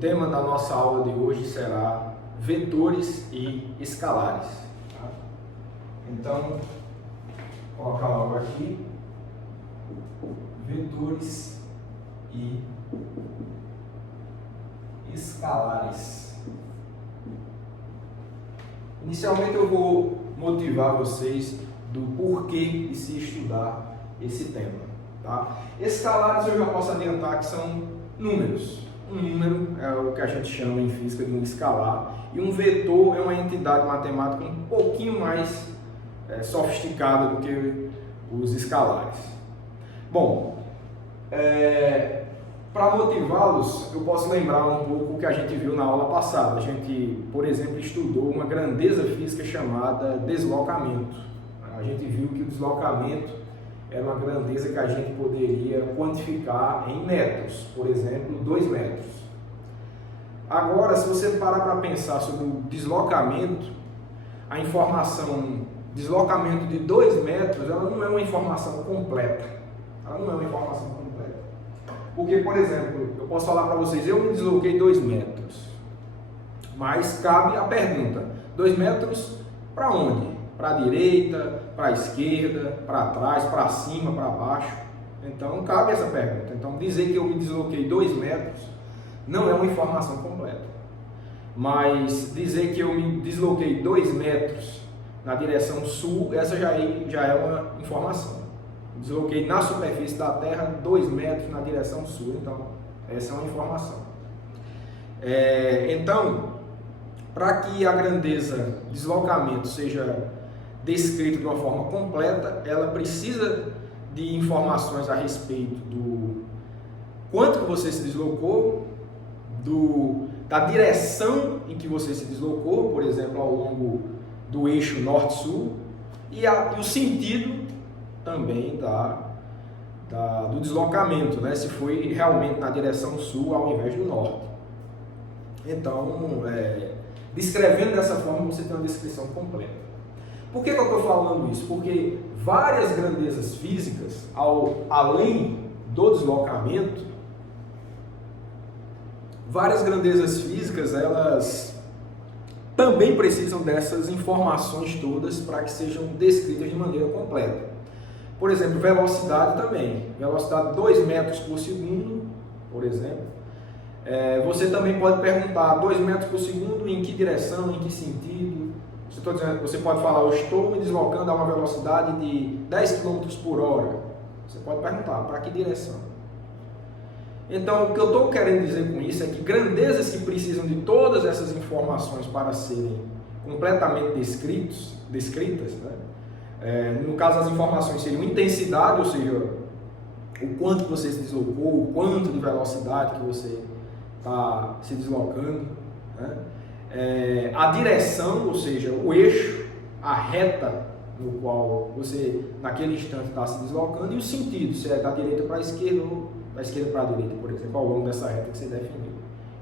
tema da nossa aula de hoje será vetores e escalares. Tá? Então, vou colocar logo aqui, vetores e escalares. Inicialmente eu vou motivar vocês do porquê de se estudar esse tema. Tá? Escalares eu já posso adiantar que são números. Um número é o que a gente chama em física de um escalar, e um vetor é uma entidade matemática um pouquinho mais sofisticada do que os escalares. Bom, para motivá-los, eu posso lembrar um pouco o que a gente viu na aula passada. A gente, por exemplo, estudou uma grandeza física chamada deslocamento. A gente viu que o deslocamento era uma grandeza que a gente poderia quantificar em metros, por exemplo, 2 metros. Agora, se você parar para pensar sobre o deslocamento, a informação deslocamento de 2 metros, ela não é uma informação completa. Ela não é uma informação completa. Porque, por exemplo, eu posso falar para vocês, eu me desloquei 2 metros, mas cabe a pergunta, 2 metros para onde? Para a direita, para a esquerda, para trás, para cima, para baixo. Então, cabe essa pergunta. Então, dizer que eu me desloquei 2 metros não é uma informação completa. Mas dizer que eu me desloquei 2 metros na direção sul, essa já é uma informação. Desloquei na superfície da Terra 2 metros na direção sul. Então, essa é uma informação. Então, para que a grandeza deslocamento seja descrita de uma forma completa, ela precisa de informações a respeito do quanto que você se deslocou, da direção em que você se deslocou, por exemplo, ao longo do eixo norte-sul, e o sentido também do deslocamento, né? Se foi realmente na direção sul ao invés do norte. Então, descrevendo dessa forma, você tem uma descrição completa. Por que eu estou falando isso? Porque várias grandezas físicas, além do deslocamento, várias grandezas físicas, elas também precisam dessas informações todas para que sejam descritas de maneira completa. Por exemplo, velocidade também. Velocidade 2 metros por segundo, por exemplo. Você também pode perguntar 2 metros por segundo em que direção, em que sentido. Você pode falar, eu estou me deslocando a uma velocidade de 10 km por hora. Você pode perguntar, para que direção? Então, o que eu estou querendo dizer com isso é que grandezas que precisam de todas essas informações para serem completamente descritas, né? No caso, as informações seriam intensidade, ou seja, o quanto você se deslocou, o quanto de velocidade que você está se deslocando, né? A direção, ou seja, o eixo, a reta no qual você naquele instante está se deslocando, e o sentido, se é da direita para a esquerda ou da esquerda para a direita, por exemplo, ao longo dessa reta que você definiu.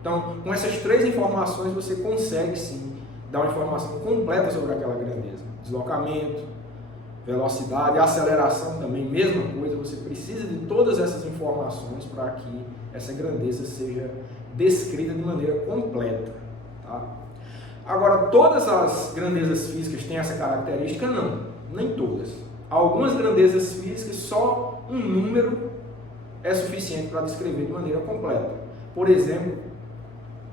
Então, com essas 3 informações, você consegue sim dar uma informação completa sobre aquela grandeza. Deslocamento, velocidade, aceleração também, mesma coisa, você precisa de todas essas informações para que essa grandeza seja descrita de maneira completa. Tá? Agora, todas as grandezas físicas têm essa característica? Não, nem todas. Algumas grandezas físicas, só um número é suficiente para descrever de maneira completa. Por exemplo,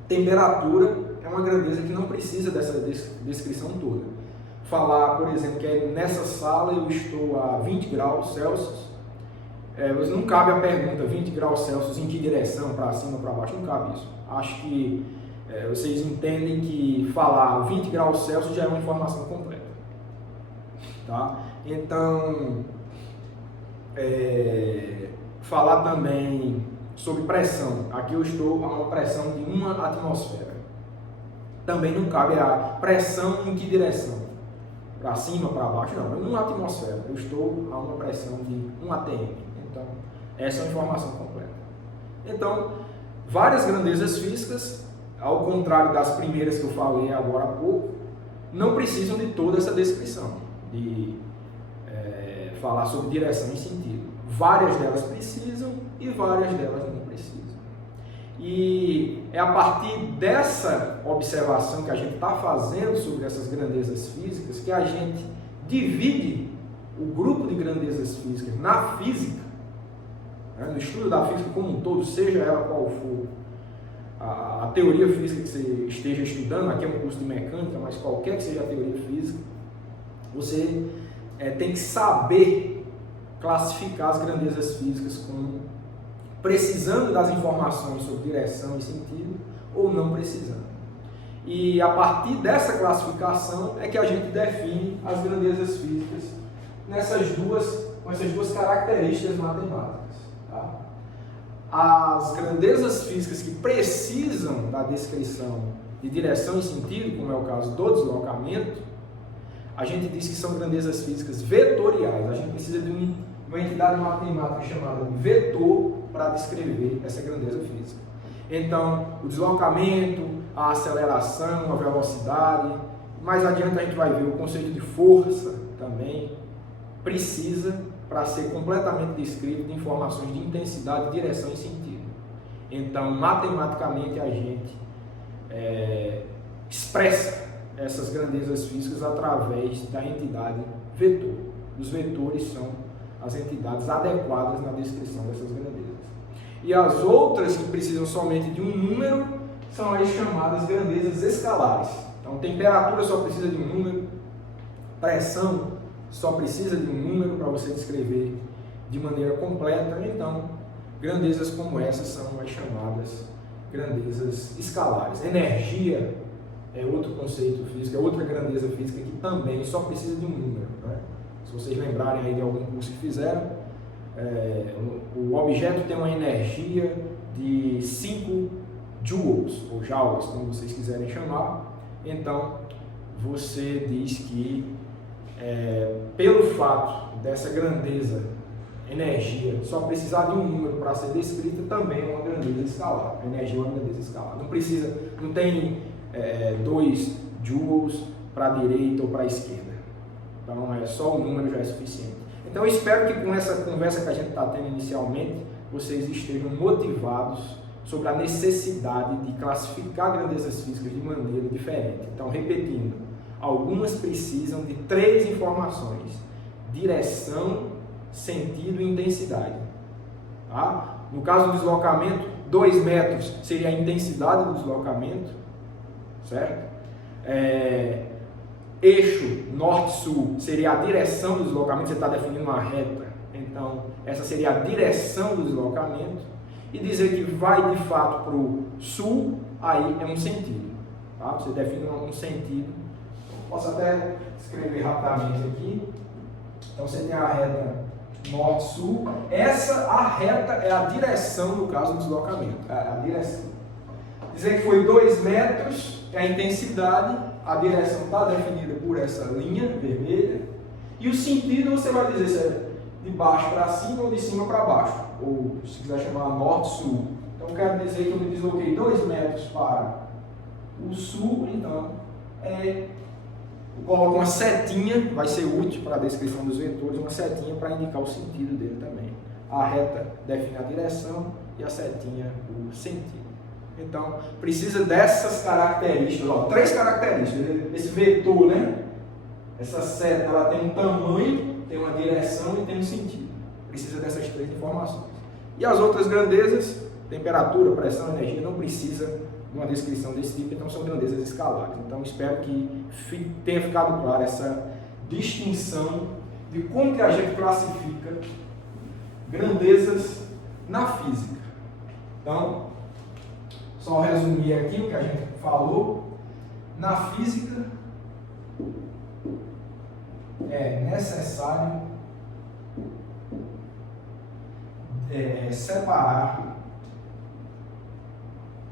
temperatura é uma grandeza que não precisa dessa descrição toda. Falar, por exemplo, que nessa sala eu estou a 20 graus Celsius, não cabe a pergunta 20 graus Celsius em que direção, para cima, para baixo, não cabe isso. Acho que vocês entendem que falar 20 graus Celsius já é uma informação completa. Tá? Então, falar também sobre pressão. Aqui eu estou a uma pressão de 1 atmosfera. Também não cabe a pressão em que direção? Para cima, para baixo? Não, 1 atmosfera. Eu estou a uma pressão de 1 atm. Então, essa é a informação completa. Então, várias grandezas físicas, ao contrário das primeiras que eu falei agora há pouco, não precisam de toda essa descrição, de falar sobre direção e sentido. Várias delas precisam e várias delas não precisam. E é a partir dessa observação que a gente está fazendo sobre essas grandezas físicas que a gente divide o grupo de grandezas físicas na física, né, no estudo da física como um todo, seja ela qual for a teoria física que você esteja estudando. Aqui é um curso de mecânica, mas qualquer que seja a teoria física, você tem que saber classificar as grandezas físicas como precisando das informações sobre direção e sentido ou não precisando. E a partir dessa classificação é que a gente define as grandezas físicas com essas duas características matemáticas. Tá? As grandezas físicas que precisam da descrição de direção e sentido, como é o caso do deslocamento, a gente diz que são grandezas físicas vetoriais. A gente precisa de uma entidade matemática chamada de vetor para descrever essa grandeza física. Então, o deslocamento, a aceleração, a velocidade, mais adiante a gente vai ver o conceito de força também, precisa para ser completamente descrito de informações de intensidade, direção e sentido. Então, matematicamente a gente expressa essas grandezas físicas através da entidade vetor. Os vetores são as entidades adequadas na descrição dessas grandezas. E as outras que precisam somente de um número são as chamadas grandezas escalares. Então, temperatura só precisa de um número, pressão só precisa de um número para você descrever de maneira completa. Então, grandezas como essas são as chamadas grandezas escalares. Energia é outro conceito físico, é outra grandeza física que também só precisa de um número, né? Se vocês lembrarem aí de algum curso que fizeram, o objeto tem uma energia de 5 joules, ou joules, como vocês quiserem chamar. Então, você diz que pelo fato dessa grandeza, energia, só precisar de um número para ser descrita, também é uma grandeza escalar. A energia é uma grandeza escalar. Não tem 2 joules para a direita ou para a esquerda. Então, só o número já é suficiente. Então, eu espero que com essa conversa que a gente está tendo inicialmente, vocês estejam motivados sobre a necessidade de classificar grandezas físicas de maneira diferente. Então, repetindo, algumas precisam de 3 informações: direção, sentido e intensidade. Tá? No caso do deslocamento, 2 metros seria a intensidade do deslocamento, certo? Eixo norte-sul seria a direção do deslocamento, você está definindo uma reta, então essa seria a direção do deslocamento. E dizer que vai de fato para o sul, aí é um sentido. Tá? Você define um sentido. Posso até escrever rapidamente aqui. Então você tem a reta norte-sul. A reta é a direção no caso do deslocamento. A direção. Dizer que foi 2 metros é a intensidade. A direção está definida por essa linha vermelha. E o sentido você vai dizer se é de baixo para cima ou de cima para baixo. Ou se quiser chamar norte-sul. Então eu quero dizer que eu me desloquei 2 metros para o sul. Então eu coloco uma setinha, vai ser útil para a descrição dos vetores, uma setinha para indicar o sentido dele também. A reta define a direção e a setinha o sentido. Então, precisa dessas características, 3 características. Esse vetor, né? Essa seta, ela tem um tamanho, tem uma direção e tem um sentido. Precisa dessas 3 informações. E as outras grandezas, temperatura, pressão, energia, não precisa de uma descrição desse tipo, então são grandezas escalares. Então, espero que tenha ficado clara essa distinção de como que a gente classifica grandezas na física. Então, só resumir aqui o que a gente falou. Na física é necessário separar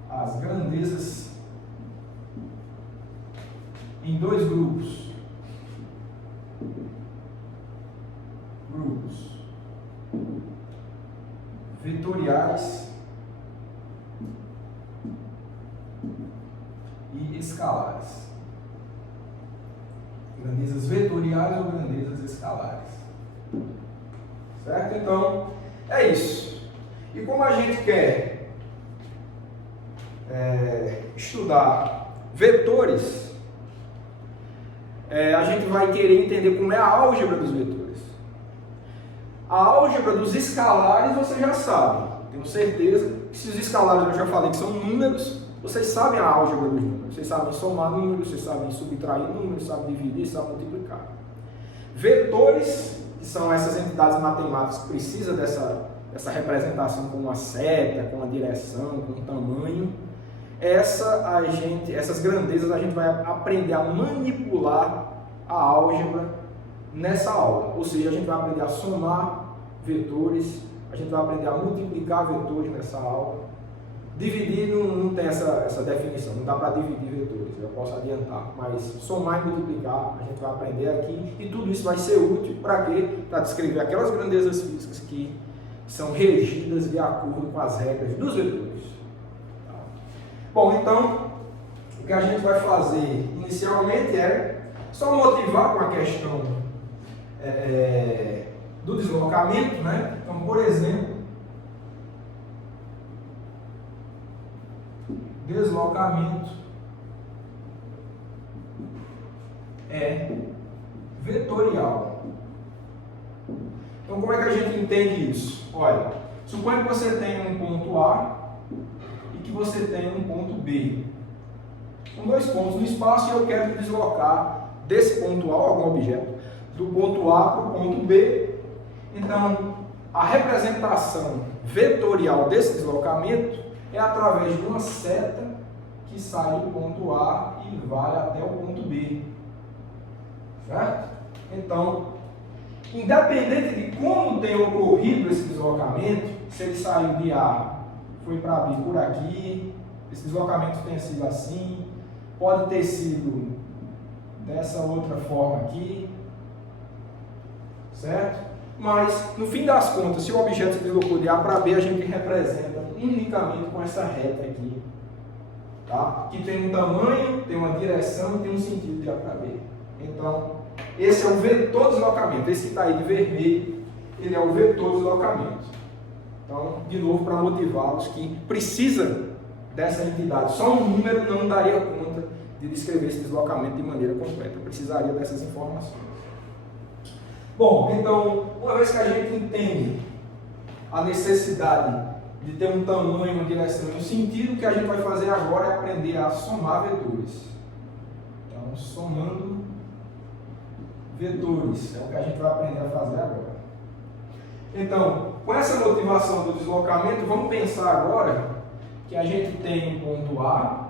as grandezas em 2 grupos. Vetoriais e escalares. Grandezas vetoriais ou grandezas escalares. Certo? Então, é isso. E como a gente quer estudar vetores, a gente vai querer entender como é a álgebra dos vetores. A álgebra dos escalares você já sabe, tenho certeza que se os escalares eu já falei que são números, vocês sabem a álgebra dos números, vocês sabem somar números, vocês sabem subtrair números, sabem dividir, sabem multiplicar. Vetores, que são essas entidades matemáticas que precisam dessa representação com uma seta, com uma direção, com um tamanho, essas grandezas a gente vai aprender a manipular a álgebra nessa aula. Ou seja, a gente vai aprender a somar vetores, a gente vai aprender a multiplicar vetores nessa aula. Dividir não tem essa definição, não dá para dividir vetores, eu posso adiantar, mas somar e multiplicar a gente vai aprender aqui e tudo isso vai ser útil para quê? Para descrever aquelas grandezas físicas que são regidas de acordo com as regras dos vetores. Tá? Bom, então, o que a gente vai fazer inicialmente é só motivar com a questão do deslocamento, né? Então, por exemplo, deslocamento é vetorial. Então, como é que a gente entende isso? Olha, suponha que você tenha um ponto A e que você tenha um ponto B. São dois pontos no espaço e eu quero deslocar desse ponto A, algum objeto, do ponto A para o ponto B. Então, a representação vetorial desse deslocamento é através de uma seta que sai do ponto A e vai até o ponto B. Certo? Então, independente de como tenha ocorrido esse deslocamento, se ele saiu de A, foi para B por aqui, esse deslocamento tenha sido assim, pode ter sido dessa outra forma aqui, certo? Mas, no fim das contas, se o objeto se deslocou de A para B, a gente representa unicamente com essa reta aqui, tá? Que tem um tamanho, tem uma direção e tem um sentido de A para B. Então, esse é o vetor deslocamento. Esse que está aí de vermelho, ele é o vetor deslocamento. Então, de novo, para motivá-los que precisa dessa entidade. Só um número não daria conta de descrever esse deslocamento de maneira completa. Precisaria dessas informações. Bom, então, uma vez que a gente entende a necessidade de ter um tamanho, uma direção e um sentido, o que a gente vai fazer agora é aprender a somar vetores. Então, somando vetores, é o que a gente vai aprender a fazer agora. Então, com essa motivação do deslocamento, vamos pensar agora que a gente tem um ponto A,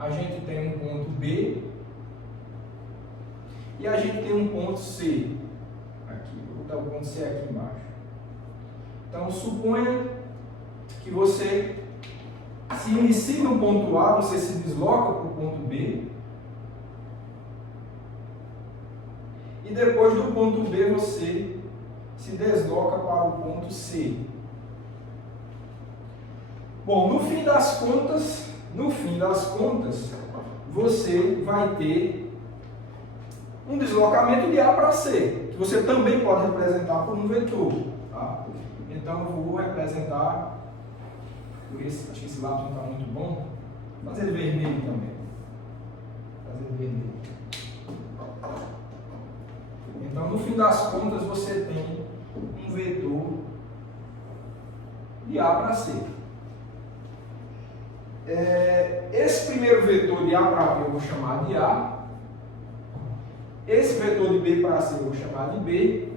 a gente tem um ponto B e a gente tem um ponto C. Aqui, vou botar o ponto C aqui embaixo. Então, suponha que você se inicia no ponto A, você se desloca para o ponto B. E depois do ponto B, você se desloca para o ponto C. Bom, no fim das contas, você vai ter um deslocamento de A para C, que você também pode representar por um vetor. Tá? Então, eu vou representar, acho que esse lápis não está muito bom, vou fazer ele vermelho também. Então, no fim das contas, você tem um vetor de A para C. Esse primeiro vetor de A para B eu vou chamar de A. Esse vetor de B para C eu vou chamar de B.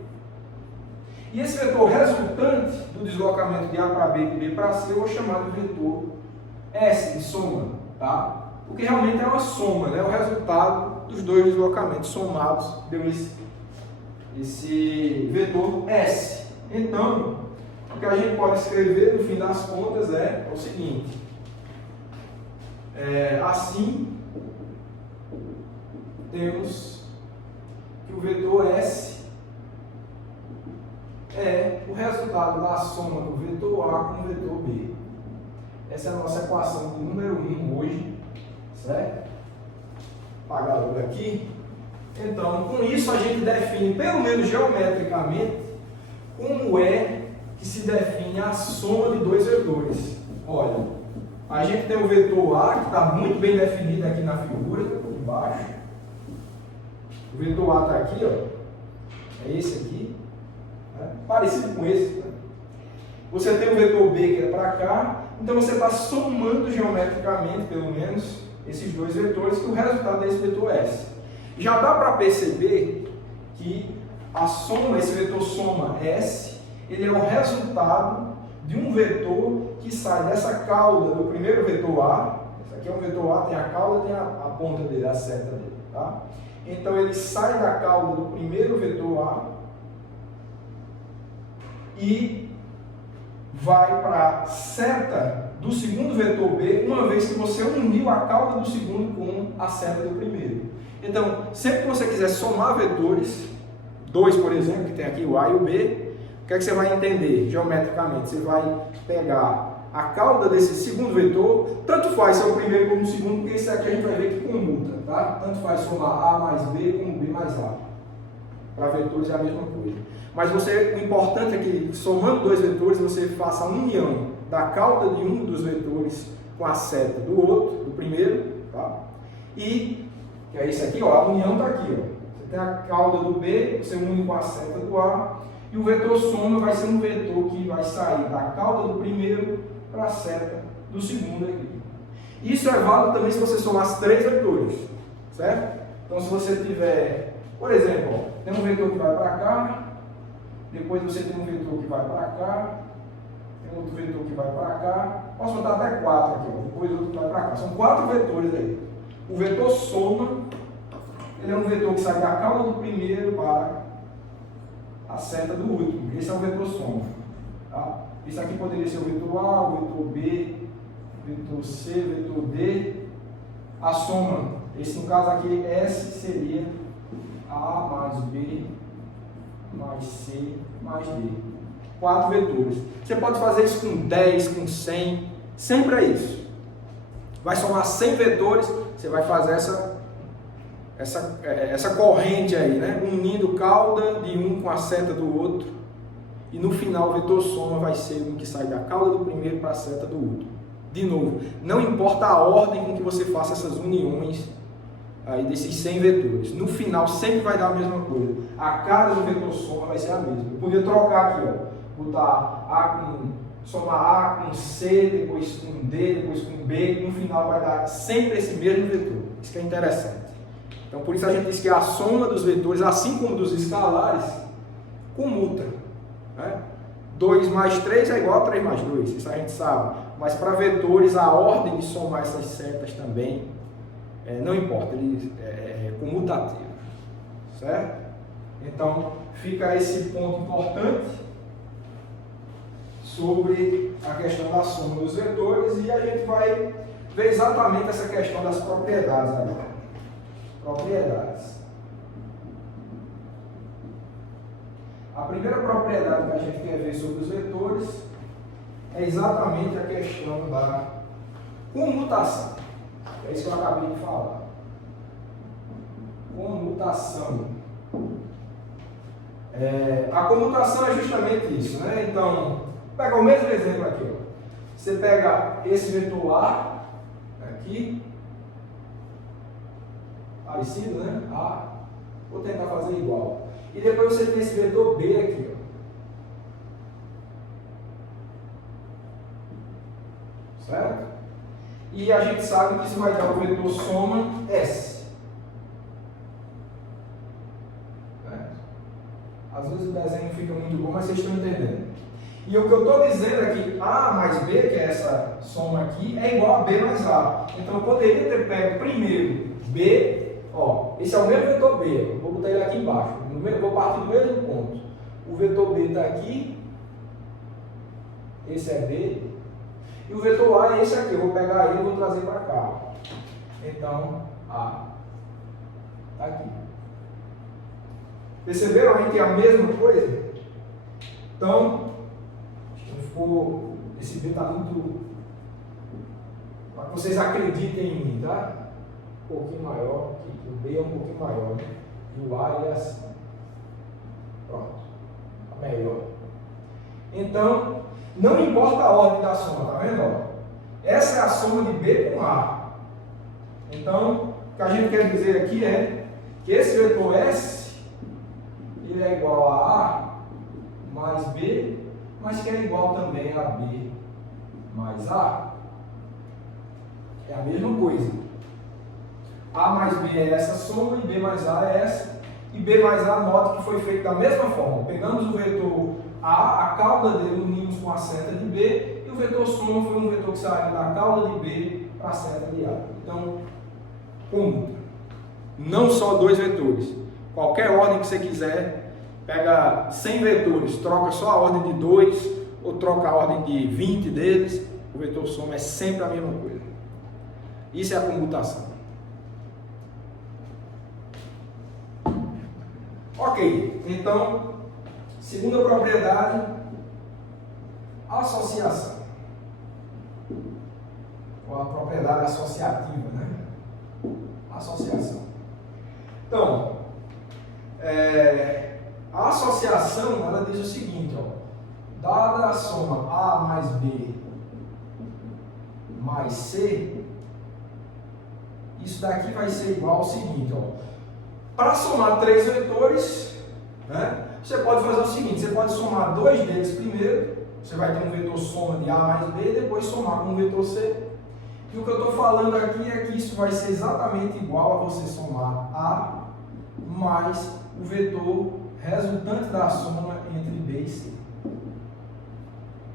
E esse vetor resultante do deslocamento de A para B e de B para C eu vou chamar de vetor S, de soma. Tá? Porque realmente é uma soma, né? O resultado dos dois deslocamentos somados deu esse vetor S. Então, o que a gente pode escrever no fim das contas é o seguinte. Assim, temos que o vetor S é o resultado da soma do vetor A com o vetor B. Essa é a nossa equação de número 1 hoje, certo? Vou apagar logo aqui. Então, com isso a gente define, pelo menos geometricamente, como é que se define a soma de dois vetores. olha, a gente tem o vetor A, que está muito bem definido aqui na figura, embaixo. O vetor A está aqui, ó. É esse aqui. Né? Parecido com esse. Né? Você tem o vetor B, que é para cá. Então você está somando geometricamente, pelo menos, esses dois vetores, que o resultado é esse vetor S. Já dá para perceber que a soma, esse vetor soma S, ele é o resultado de um vetor que sai dessa cauda do primeiro vetor A. Esse aqui é um vetor A, tem a cauda, tem a ponta dele, a seta dele. Tá? Então ele sai da cauda do primeiro vetor A e vai para a seta do segundo vetor B, uma vez que você uniu a cauda do segundo com a seta do primeiro. Então, sempre que você quiser somar vetores, dois, por exemplo, que tem aqui o A e o B, o que é que você vai entender geometricamente? Você vai pegar a cauda desse segundo vetor, tanto faz se é o primeiro como o segundo, porque esse aqui a gente vai ver que comuta, tá? Tanto faz somar A mais B como B mais A. Para vetores é a mesma coisa. Mas o importante é que, somando dois vetores, você faça a união da cauda de um dos vetores com a seta do outro, do primeiro, tá? E, que é esse aqui, ó, a união está aqui, ó. Você tem a cauda do B, você une com a seta do A, e o vetor soma vai ser um vetor que vai sair da cauda do primeiro para a seta do segundo aqui. Isso é válido também se você somar os três vetores, certo? Então, se você tiver, por exemplo, ó, tem um vetor que vai para cá, depois você tem um vetor que vai para cá, tem outro vetor que vai para cá, posso botar até 4 aqui, ó, depois outro que vai para cá. São 4 vetores aí. O vetor soma, ele é um vetor que sai da cauda do primeiro para a seta do último. Esse é o vetor soma. Tá? Esse aqui poderia ser o vetor A, o vetor B, o vetor C, o vetor D. A soma, esse no caso aqui, S seria A mais B mais C mais D. 4 vetores. Você pode fazer isso com 10, com 100, sempre é isso. Vai somar 100 vetores, você vai fazer essa corrente aí, né? Unindo cauda de um com a seta do outro. E no final o vetor soma vai ser um que sai da cauda do primeiro para a seta do outro. De novo, não importa a ordem com que você faça essas uniões aí desses 100 vetores. No final sempre vai dar a mesma coisa. A cara do vetor soma vai ser a mesma. Eu podia trocar aqui, ó, botar somar A com C, depois com D, depois com B, no final vai dar sempre esse mesmo vetor. Isso que é interessante. Então por isso a gente diz que a soma dos vetores, assim como dos escalares, comuta. Né? 2 mais 3 é igual a 3 mais 2, isso a gente sabe. Mas para vetores, a ordem de somar essas setas também não importa, ele é comutativo, certo? Então, fica esse ponto importante sobre a questão da soma dos vetores e a gente vai ver exatamente essa questão das propriedades agora. Propriedades. A primeira propriedade que a gente quer ver sobre os vetores é exatamente a questão da comutação. É isso que eu acabei de falar. Comutação. A comutação é justamente isso, né? Então, vou pegar o mesmo exemplo aqui. Ó. Você pega esse vetor A, aqui, parecido, né? A, vou tentar fazer igual. E depois você tem esse vetor B aqui, ó. Certo? E a gente sabe que isso vai dar o vetor soma S. Certo? Às vezes o desenho fica muito bom, mas vocês estão entendendo. E o que eu estou dizendo é que A mais B, que é essa soma aqui, é igual a B mais A. Então eu poderia ter pego primeiro B, ó, esse é o mesmo vetor B, eu vou botar ele aqui embaixo, vou partir do mesmo ponto. O vetor B está aqui, esse é B. E o vetor A é esse aqui, eu vou pegar ele e vou trazer para cá. Então, A está aqui. Perceberam aí que é a mesma coisa? Então, esse B está muito... Para que vocês acreditem em mim, tá? Um pouquinho maior, que o B é um pouquinho maior, né? E o A é assim. Pronto. Está melhor. Então, não importa a ordem da soma, tá vendo? Ó? essa é a soma de B com A. Então, o que a gente quer dizer aqui é que esse vetor S ele é igual a A mais B, mas que é igual também a B mais A. É a mesma coisa. A mais B é essa soma e B mais A é essa. E B mais A, nota que foi feito da mesma forma. Pegamos o vetor A, a cauda dele unimos com a seta de B, e o vetor soma foi um vetor que saiu da cauda de B para a seta de A. Então, conta. Não só dois vetores. Qualquer ordem que você quiser, pega 100 vetores, troca só a ordem de 2, ou troca a ordem de 20 deles, o vetor soma é sempre a mesma coisa. Isso é a comutação. Ok, então, segunda propriedade, associação. Ou a propriedade associativa, né? Associação. Então, a associação, ela diz o seguinte, ó, dada a soma A mais B mais C, isso daqui vai ser igual ao seguinte, ó. Para somar três vetores, né, você pode fazer o seguinte, você pode somar dois deles primeiro, você vai ter um vetor soma de A mais B, e depois somar com o vetor C. E o que eu estou falando aqui é que isso vai ser exatamente igual a você somar A mais o vetor resultante da soma entre B e C.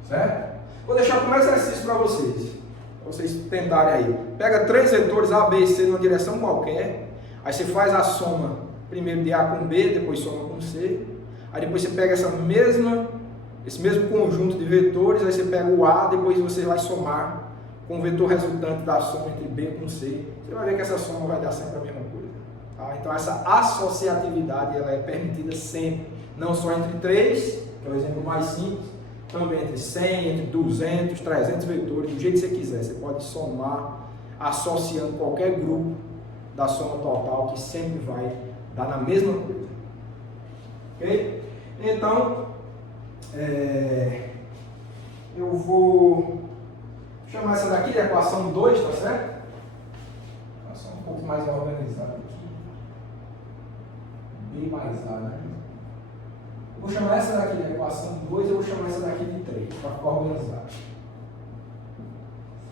Certo? Vou deixar como exercício para vocês tentarem aí. Pega três vetores A, B e C numa direção qualquer, aí você faz a soma primeiro de A com B, depois soma com C, aí depois você pega esse mesmo conjunto de vetores, aí você pega o A, depois você vai somar com o vetor resultante da soma entre B com C. Você vai ver que essa soma vai dar sempre a mesma coisa. Tá? Então essa associatividade ela é permitida sempre, não só entre 3, que é o exemplo mais simples, também entre 100, entre 200, 300 vetores, do jeito que você quiser. Você pode somar associando qualquer grupo da soma total, que sempre vai dar na mesma coisa. Ok? Então, eu vou chamar essa daqui de equação 2, tá certo? Equação um pouco mais organizada aqui. B mais A, né? Eu vou chamar essa daqui de equação 2, eu vou chamar essa daqui de 3, para ficar organizado.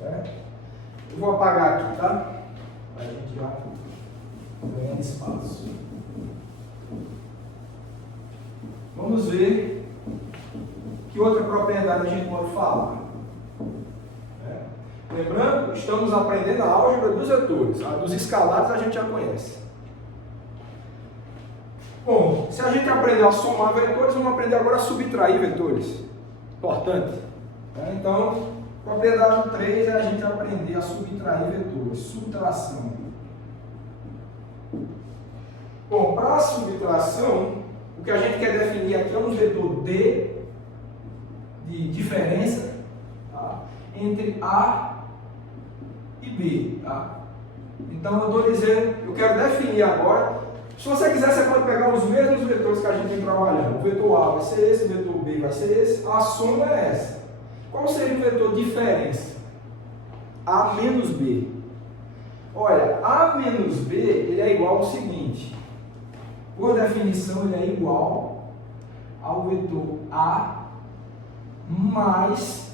Certo? Eu vou apagar aqui, tá? Para a gente já ganhar espaço. Vamos ver que outra propriedade a gente pode falar. Lembrando, estamos aprendendo a álgebra dos vetores. A dos escalares a gente já conhece. Bom, se a gente aprender a somar vetores, vamos aprender agora a subtrair vetores. Importante. Então, propriedade 3 é a gente aprender a subtrair vetores. Subtração. Bom, para a subtração, o que a gente quer definir aqui é um vetor D de diferença, tá, entre A e B. Tá? Então, eu estou dizendo, eu quero definir agora. Se você quiser, você pode pegar os mesmos vetores que a gente tem trabalhando. O vetor A vai ser esse, o vetor B vai ser esse, a soma é essa. Qual seria o vetor diferença? A menos B. Olha, A menos B ele é igual ao seguinte. Por definição, ele é igual ao vetor A mais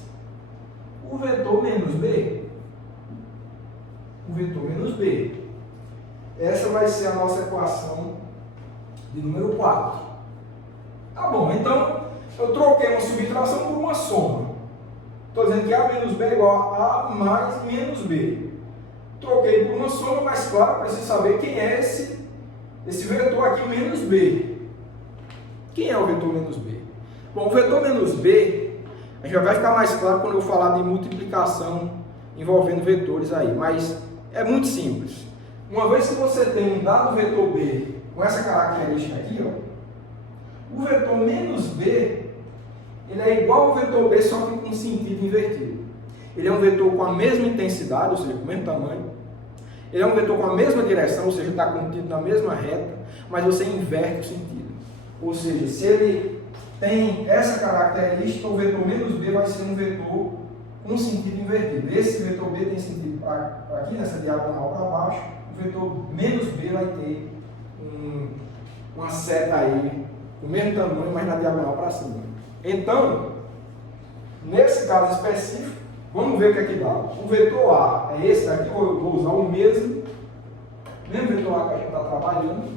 o vetor menos B. O vetor menos B. Essa vai ser a nossa equação de número 4. Tá bom, então eu troquei uma subtração por uma soma. Estou dizendo que A menos B é igual a A mais menos B. Troquei por uma soma, mas claro, preciso saber quem é esse vetor aqui menos B. Quem é o vetor menos B? Bom, o vetor menos B, a gente vai ficar mais claro quando eu falar de multiplicação envolvendo vetores aí, mas é muito simples. Uma vez que você tem um dado vetor B com essa característica aqui, ó, o vetor menos B, ele é igual ao vetor B, só que com sentido invertido. Ele é um vetor com a mesma intensidade, ou seja, com o mesmo tamanho. Ele é um vetor com a mesma direção, ou seja, está contido na mesma reta, mas você inverte o sentido. Ou seja, se ele tem essa característica, o vetor menos B vai ser um vetor com sentido invertido. Esse vetor B tem sentido para aqui, nessa diagonal para baixo, o vetor menos B vai ter uma seta aí, o mesmo tamanho, mas na diagonal para cima. Então, nesse caso específico, vamos ver o que é que dá. O vetor A é esse daqui, eu vou usar o mesmo vetor A que a gente está trabalhando.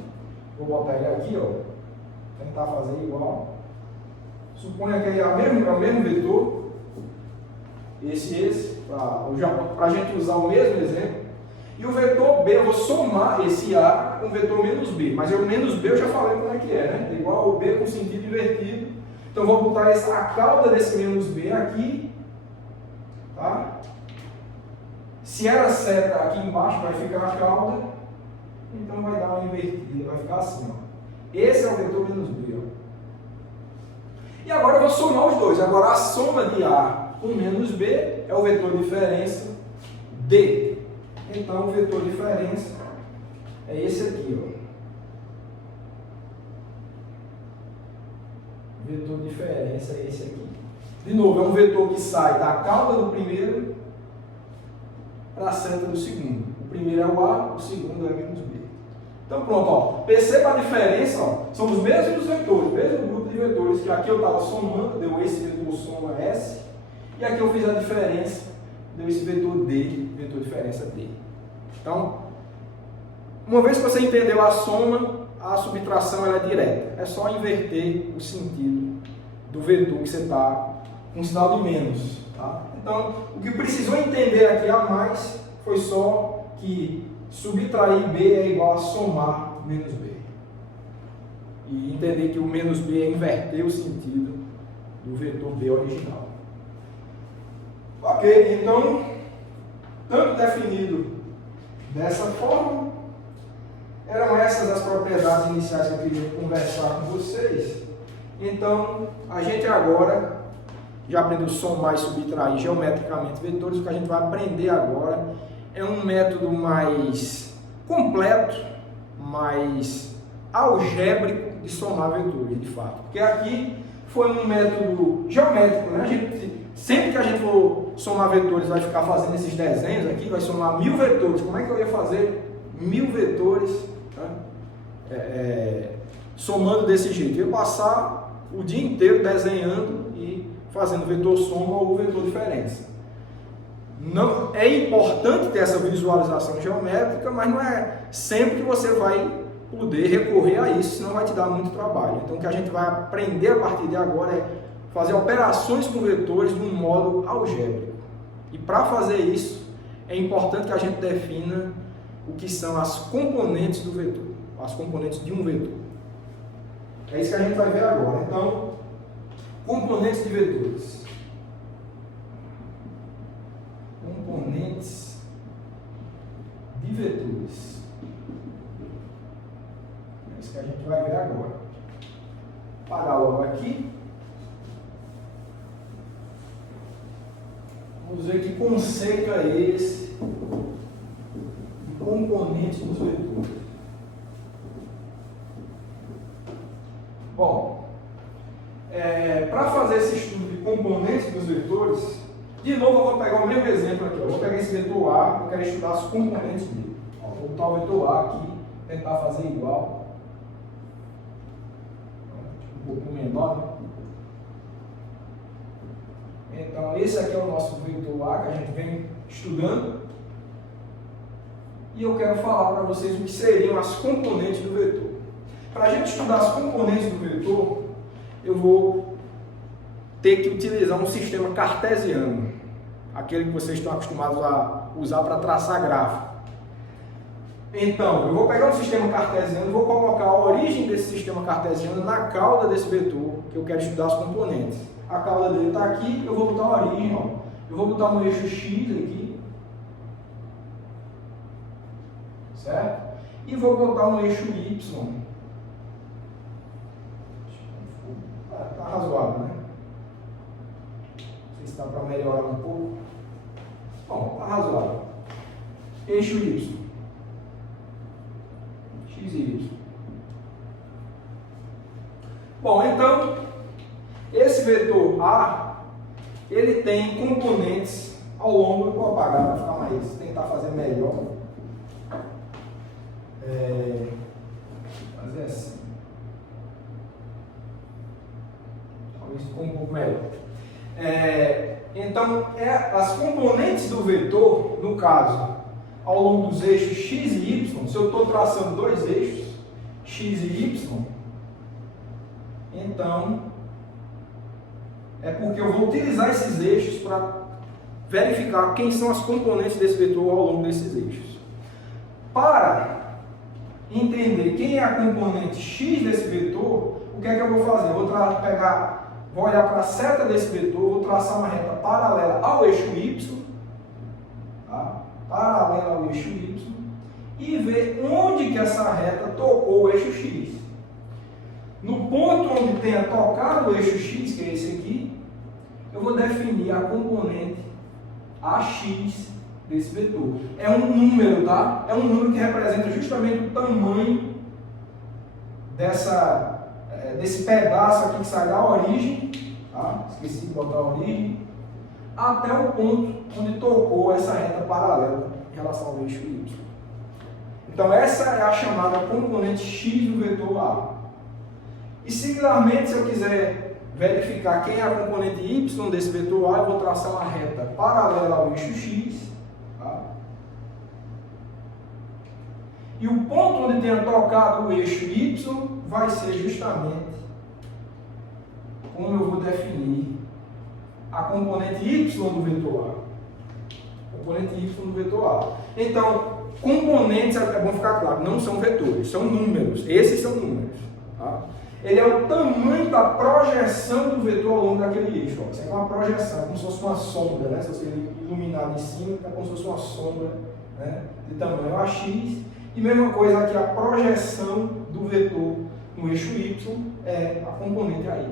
Vou botar ele aqui, ó, tentar fazer igual. Suponha que é o mesmo vetor, esse, para a gente usar o mesmo exemplo. E o vetor B, eu vou somar esse A com o vetor menos B. Mas o menos B eu já falei como é que é, né? Igual ao B com sentido invertido. Então vou botar a cauda desse menos B aqui. Tá? Se era seta aqui embaixo, vai ficar a cauda. Então vai dar uma invertida, vai ficar assim. Ó. Esse é o vetor menos B. Ó. E agora eu vou somar os dois. Agora a soma de A com menos B é o vetor diferença D. Então o vetor diferença é esse aqui. Ó. O vetor diferença é esse aqui. De novo, é um vetor que sai da cauda do primeiro para a seta do segundo. O primeiro é o A, o segundo é menos B. Então pronto, ó. Perceba a diferença, ó. São os mesmos vetores, mesmo grupo de vetores, que aqui eu estava somando, deu esse vetor soma S, e aqui eu fiz a diferença, deu esse vetor D, vetor diferença D. Então, uma vez que você entendeu a soma, a subtração ela é direta. É só inverter o sentido do vetor que você está com sinal de menos. Tá? Então, o que precisou entender aqui a mais foi só que subtrair B é igual a somar menos B. E entender que o menos B é inverter o sentido do vetor B original. Ok, então, tanto definido dessa forma, eram essas as propriedades iniciais que eu queria conversar com vocês. Então, a gente agora já aprendeu somar e subtrair geometricamente vetores. O que a gente vai aprender agora é um método mais completo, mais algébrico de somar vetores, de fato. Porque aqui foi um método geométrico, né? Sempre que a gente for somar vetores, vai ficar fazendo esses desenhos aqui, vai somar 1000 vetores. Como é que eu ia fazer 1000 vetores, tá? Somando desse jeito? Eu ia passar o dia inteiro desenhando e fazendo vetor soma ou vetor diferença. Não, é importante ter essa visualização geométrica, mas não é sempre que você vai poder recorrer a isso, senão vai te dar muito trabalho. Então o que a gente vai aprender a partir de agora é fazer operações com vetores de um modo algébrico. E para fazer isso, é importante que a gente defina o que são as componentes do vetor, as componentes de um vetor. É isso que a gente vai ver agora. Então, componentes de vetores. Componentes de vetores. É isso que a gente vai ver agora. Parar logo aqui. Vamos ver que conceito é esse de componentes dos vetores. Bom, para fazer esse estudo de componentes dos vetores, de novo eu vou pegar o mesmo exemplo aqui. Eu vou pegar esse vetor A, eu quero estudar as componentes dele. Vou botar o vetor A aqui, tentar fazer igual. Um pouquinho menor, né? Então, esse aqui é o nosso vetor A que a gente vem estudando. E eu quero falar para vocês o que seriam as componentes do vetor. Para a gente estudar as componentes do vetor, eu vou ter que utilizar um sistema cartesiano, aquele que vocês estão acostumados a usar para traçar gráfico. Então, eu vou pegar um sistema cartesiano e vou colocar a origem desse sistema cartesiano na cauda desse vetor, que eu quero estudar as componentes. A cauda dele está aqui, eu vou botar a origem, ó. Eu vou botar no eixo X aqui, certo? E vou botar no eixo Y. Tá razoável, né? Não sei se dá para melhorar um pouco. Bom, tá razoável. Eixo Y. X e Y. Bom, então, esse vetor A ele tem componentes ao longo, eu vou apagar para ficar mais, tentar fazer melhor. Fazer assim. Talvez ficou um pouco melhor. Então, as componentes do vetor, no caso, ao longo dos eixos x e y, se eu estou traçando dois eixos, x e y, então, é porque eu vou utilizar esses eixos para verificar quem são as componentes desse vetor ao longo desses eixos. Para entender quem é a componente x desse vetor, o que é que eu vou fazer? Eu vou olhar para a seta desse vetor, vou traçar uma reta paralela ao eixo y, tá? Paralela ao eixo y, e ver onde que essa reta tocou o eixo x. No ponto onde tenha tocado o eixo x, que é esse aqui, eu vou definir a componente AX desse vetor. É um número, tá? É um número que representa justamente o tamanho desse pedaço aqui que sai da origem, tá? Esqueci de botar a origem, até o ponto onde tocou essa reta paralela em relação ao eixo y. Então essa é a chamada componente x do vetor A. E similarmente, se eu quiser verificar quem é a componente y desse vetor A, eu vou traçar uma reta paralela ao eixo x, tá? E o ponto onde tenha tocado o eixo y vai ser justamente como eu vou definir a componente y do vetor A. Componente y do vetor A. Então, componentes, é bom ficar claro, não são vetores, são números. Esses são números, tá? Ele é o tamanho da projeção do vetor ao longo daquele eixo. Isso aqui é uma projeção, como se fosse uma sombra, né? Se você iluminar em cima, é como se fosse uma sombra, né? De tamanho AX. E mesma coisa aqui, a projeção do vetor no eixo Y é a componente AY.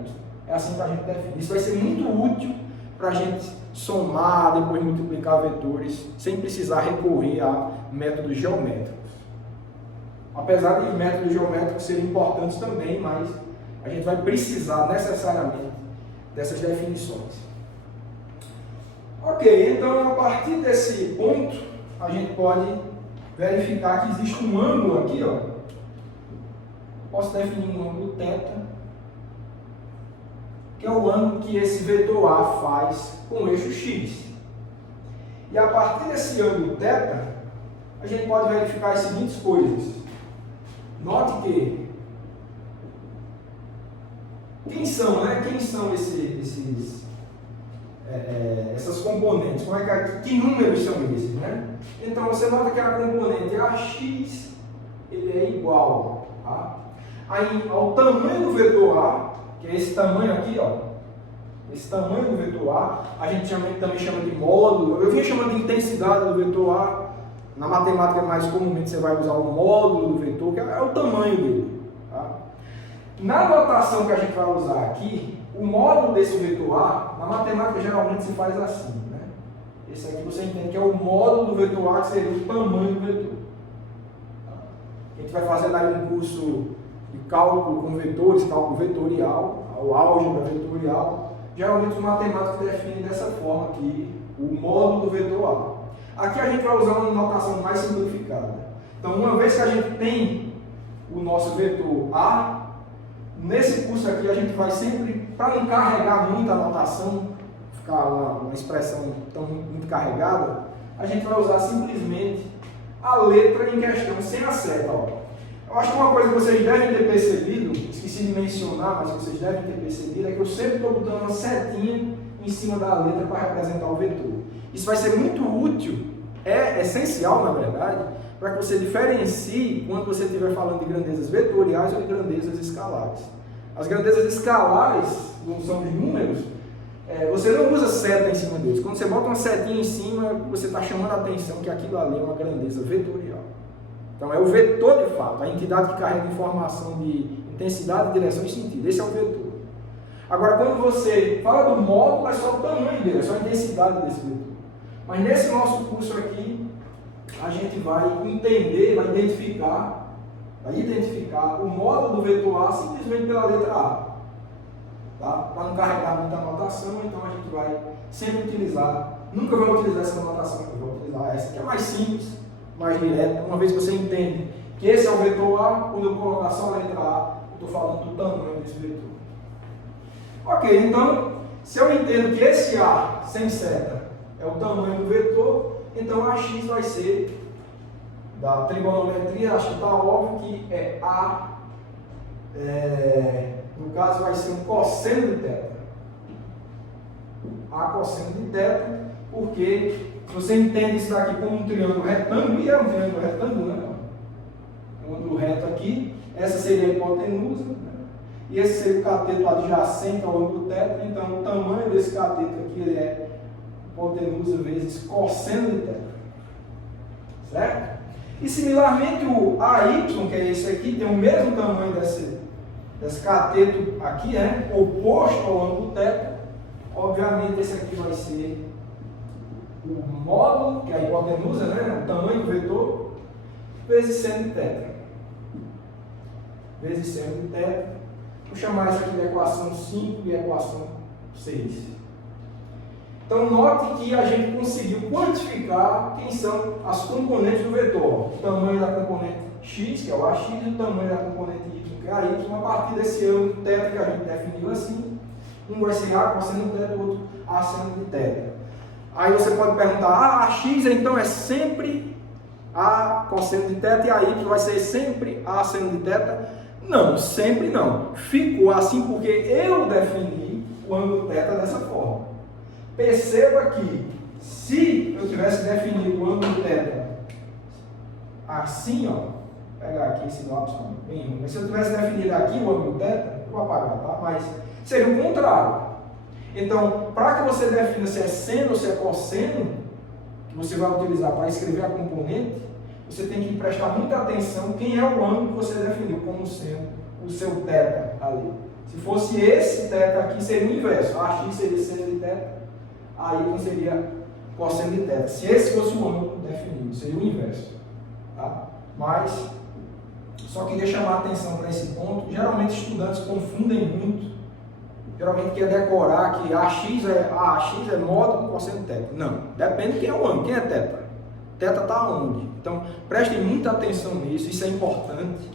É assim que a gente define. Isso vai ser muito útil para a gente somar, depois multiplicar vetores, sem precisar recorrer a métodos geométricos. Apesar de métodos geométricos serem importantes também, mas a gente vai precisar necessariamente dessas definições. Ok, então a partir desse ponto, a gente pode verificar que existe um ângulo aqui, ó. Posso definir um ângulo θ, que é o ângulo que esse vetor A faz com o eixo x. E a partir desse ângulo θ, a gente pode verificar as seguintes coisas. Note que quem são essas componentes? Que números são esses, né? Então você nota que a componente AX ele é igual, tá? Aí, ao tamanho do vetor A, que é esse tamanho aqui, ó, esse tamanho do vetor A, a gente também chama de módulo. Eu vinha chamando de intensidade do vetor A. Na matemática, mais comumente, você vai usar o módulo do vetor, que é o tamanho dele. Tá? Na notação que a gente vai usar aqui, o módulo desse vetor A, na matemática, geralmente se faz assim. Né? Esse aqui você entende que é o módulo do vetor A, que seria o tamanho do vetor. Tá? A gente vai fazer daí um curso de cálculo com vetores, cálculo vetorial, o álgebra vetorial. Geralmente, os matemáticos definem dessa forma aqui, o módulo do vetor A. Aqui a gente vai usar uma notação mais simplificada. Então, uma vez que a gente tem o nosso vetor A, nesse curso aqui a gente vai sempre, para não carregar muito a notação, ficar uma expressão tão muito carregada, a gente vai usar simplesmente a letra em questão, sem a seta. Ó. Eu acho que uma coisa que vocês devem ter percebido, esqueci de mencionar, mas vocês devem ter percebido, é que eu sempre estou botando uma setinha em cima da letra para representar o vetor. Isso vai ser muito útil, é essencial, na verdade, para que você diferencie quando você estiver falando de grandezas vetoriais ou de grandezas escalares. As grandezas escalares, não são de números, você não usa seta em cima deles. Quando você bota uma setinha em cima, você está chamando a atenção que aquilo ali é uma grandeza vetorial. Então é o vetor de fato, a entidade que carrega informação de intensidade, direção e sentido. Esse é o vetor. Agora, quando você fala do módulo, é só o tamanho dele, é só a intensidade desse vetor. Mas nesse nosso curso aqui, a gente vai entender, vai identificar o módulo do vetor A simplesmente pela letra A. tá? Para não carregar muita anotação, então a gente vai sempre utilizar, nunca vai utilizar essa anotação, eu vou utilizar essa que é mais simples, mais direta, uma vez que você entende que esse é o vetor A, quando eu colocar só a letra A, eu estou falando do tamanho desse vetor. Ok, então, se eu entendo que esse A sem seta é o tamanho do vetor, então a x vai ser, da trigonometria, acho que está óbvio que é A, no caso vai ser um cosseno de θ. A cosseno de θ, porque você entende isso daqui como um triângulo retângulo, e é um triângulo retângulo, né? Um ângulo reto aqui, essa seria a hipotenusa, né? E esse seria o cateto adjacente ao ângulo θ, então o tamanho desse cateto aqui ele é hipotenusa vezes cosseno de θ. Certo? E similarmente o AY, que é esse aqui, tem o mesmo tamanho desse cateto aqui, né? Oposto ao ângulo θ. Obviamente esse aqui vai ser o módulo, que é a hipotenusa, né? O tamanho do vetor, vezes seno de θ. Vezes seno de θ. Vou chamar isso aqui de equação 5 e equação 6. Então, note que a gente conseguiu quantificar quem são as componentes do vetor. O tamanho da componente x, que é o AX, e o tamanho da componente y, que é a y, a partir desse ângulo θ que a gente definiu assim. Um vai ser A cosseno de θ, o outro A seno de θ. Aí você pode perguntar, a x então é sempre A cosseno de θ e a y vai ser sempre A seno de θ? Não, sempre não. Ficou assim porque eu defini o ângulo θ dessa forma. Perceba que se eu tivesse definido o ângulo θ assim, ó, vou pegar aqui esse lápis, mas se eu tivesse definido aqui o ângulo θ, eu vou apagar, tá? Mas seria o contrário. Então, para que você defina se é seno ou se é cosseno, que você vai utilizar para escrever a componente, você tem que prestar muita atenção quem é o ângulo que você definiu como sendo o seu θ ali. Se fosse esse θ aqui, seria o inverso. A x seria seno de θ, a y seria cosseno de θ. Se esse fosse o ângulo definido, seria o inverso. Tá? Mas, só queria chamar a atenção para esse ponto. Geralmente, estudantes confundem muito. Geralmente, quer decorar que AX é módulo cosseno de θ. Não, depende de quem é o ângulo. Quem é θ? θ está onde? Então, prestem muita atenção nisso. Isso é importante.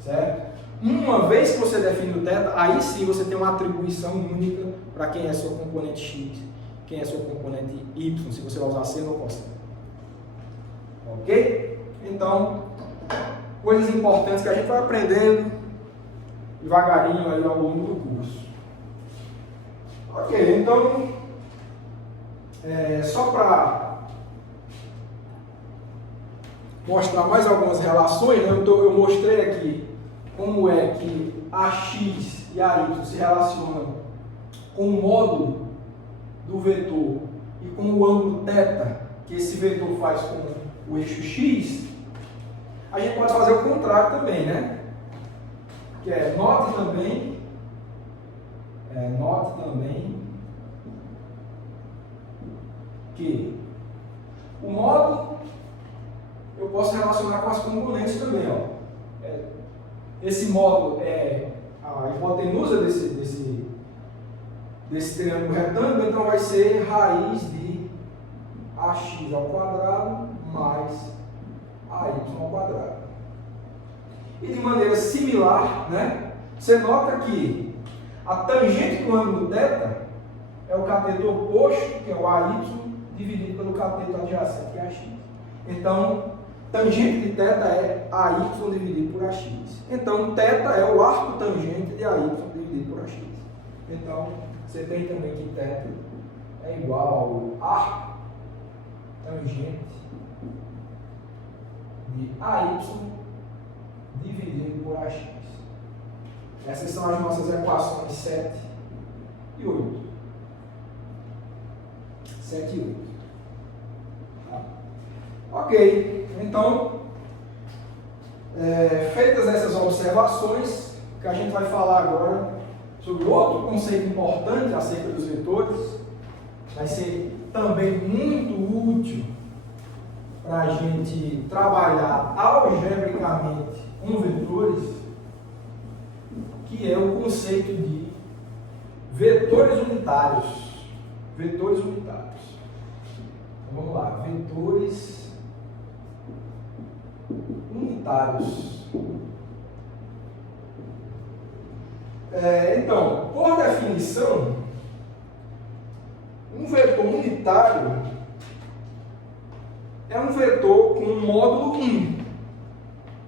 Certo? Uma vez que você define o θ, aí sim você tem uma atribuição única para quem é sua componente x, quem é sua componente y, se você vai usar seno ou cosseno. Ok? Então, coisas importantes que a gente vai aprendendo devagarinho aí ao longo do curso. Ok, então, só para mostrar mais algumas relações, né? Eu mostrei aqui como é que a x e a y se relacionam com o módulo do vetor e com o ângulo θ que esse vetor faz com o eixo x. A gente pode fazer o contrário também, né? Que note também que o módulo eu posso relacionar com as componentes também, ó. Esse módulo é a hipotenusa desse triângulo retângulo, então vai ser raiz de ax ao quadrado mais ay ao quadrado. E de maneira similar, né, você nota que a tangente do ângulo θ é o cateto oposto, que é o ay, dividido pelo cateto adjacente, que é ax. Então, tangente de θ é ay dividido por ax. Então, θ é o arco tangente de ay dividido por ax. Então, você tem também que θ é igual ao arco tangente de ay dividido por ax. Essas são as nossas equações 7 e 8. 7 e 8. Tá? Ok, então, feitas essas observações, que a gente vai falar agora sobre outro conceito importante acerca dos vetores, vai ser também muito útil para a gente trabalhar algebricamente com vetores, que é o conceito de vetores unitários. Vetores unitários. Então, vamos lá. Vetores unitários. Então, por definição, um vetor unitário é um vetor com um módulo 1.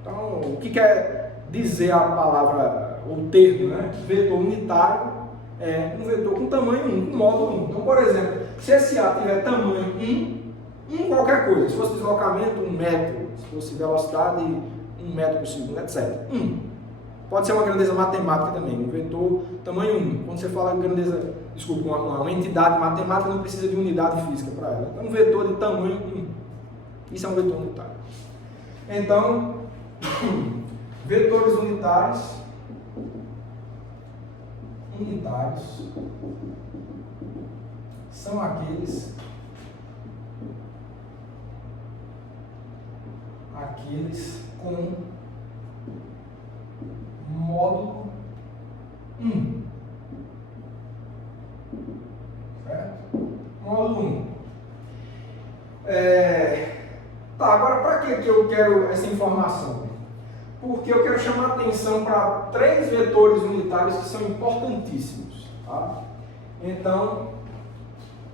Então, o que quer dizer a palavra, o termo, né? Vetor unitário é um vetor com tamanho 1, com módulo 1. Então, por exemplo, se esse A tiver tamanho 1 qualquer coisa, se fosse deslocamento, 1 metro, se fosse velocidade, 1 metro por segundo, etc. 1. Pode ser uma grandeza matemática também, um vetor tamanho 1. Quando você fala grandeza, desculpa, uma entidade matemática não precisa de unidade física para ela. Então, um vetor de tamanho 1. Isso é um vetor unitário. Então, vetores unitários são aqueles com módulo 1. Certo? Módulo 1. Tá, agora para que eu quero essa informação? Porque eu quero chamar a atenção para 3 vetores unitários que são importantíssimos. Tá? Então,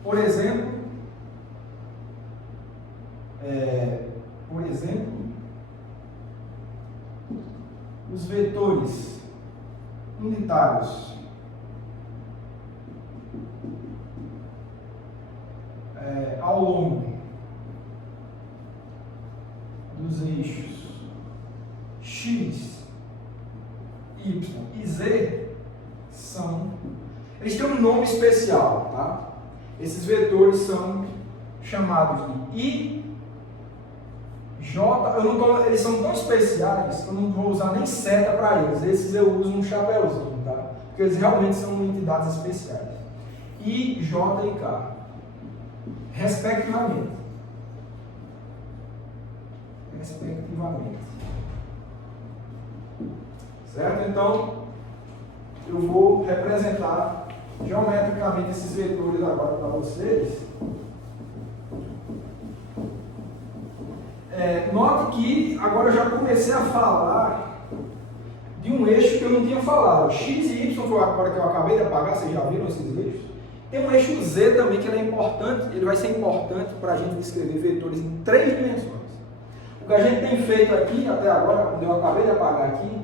por exemplo, os vetores unitários ao longo dos eixos x, y e z eles têm um nome especial, tá? Esses vetores são chamados de I, J, eles são tão especiais que eu não vou usar nem seta para eles. Esses eu uso um chapéuzinho, tá? Porque eles realmente são entidades especiais. I, J e K, respectivamente. Certo? Então, eu vou representar geometricamente esses vetores agora para vocês. Note que agora eu já comecei a falar de um eixo que eu não tinha falado. X e Y foi agora que eu acabei de apagar, vocês já viram esses eixos? Tem um eixo Z também que ele é importante, ele vai ser importante para a gente descrever vetores em 3 dimensões. O que a gente tem feito aqui até agora, quando eu acabei de apagar aqui,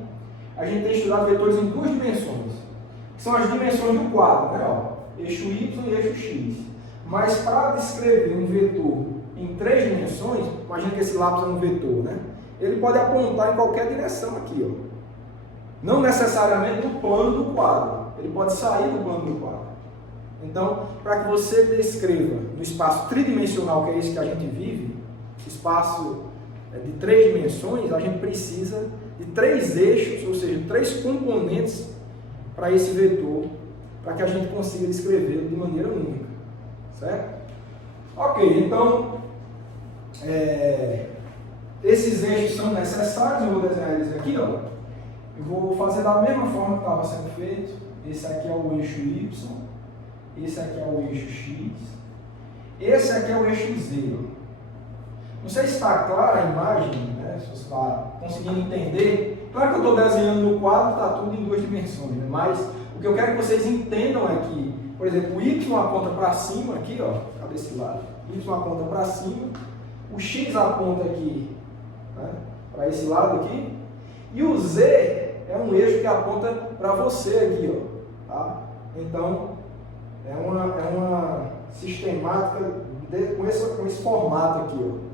a gente tem estudado vetores em 2 dimensões, que são as dimensões do quadro, né? Ó, eixo Y e eixo X. Mas para descrever um vetor em 3 dimensões, imagina que esse lápis é um vetor, né? Ele pode apontar em qualquer direção aqui, ó. Não necessariamente no plano do quadro, ele pode sair do plano do quadro. Então, para que você descreva no espaço tridimensional, que é esse que a gente vive, espaço de 3 dimensões, a gente precisa de 3 eixos, ou seja, 3 componentes para esse vetor, para que a gente consiga descrevê-lo de maneira única, certo? Ok, então, esses eixos são necessários, eu vou desenhar eles aqui, ó. Eu vou fazer da mesma forma que estava sendo feito. Esse aqui é o eixo Y, esse aqui é o eixo X, esse aqui é o eixo Z. Não sei se está clara a imagem, né? Se você está conseguindo entender. Claro que eu estou desenhando no quadro, está tudo em 2 dimensões, né? Mas o que eu quero que vocês entendam é que, por exemplo, o Y aponta para cima aqui, ó, cadê esse lado? O Y aponta para cima, o X aponta aqui, né, para esse lado aqui, e o Z é um eixo que aponta para você aqui, ó, tá? Então, é uma sistemática com esse formato aqui, ó.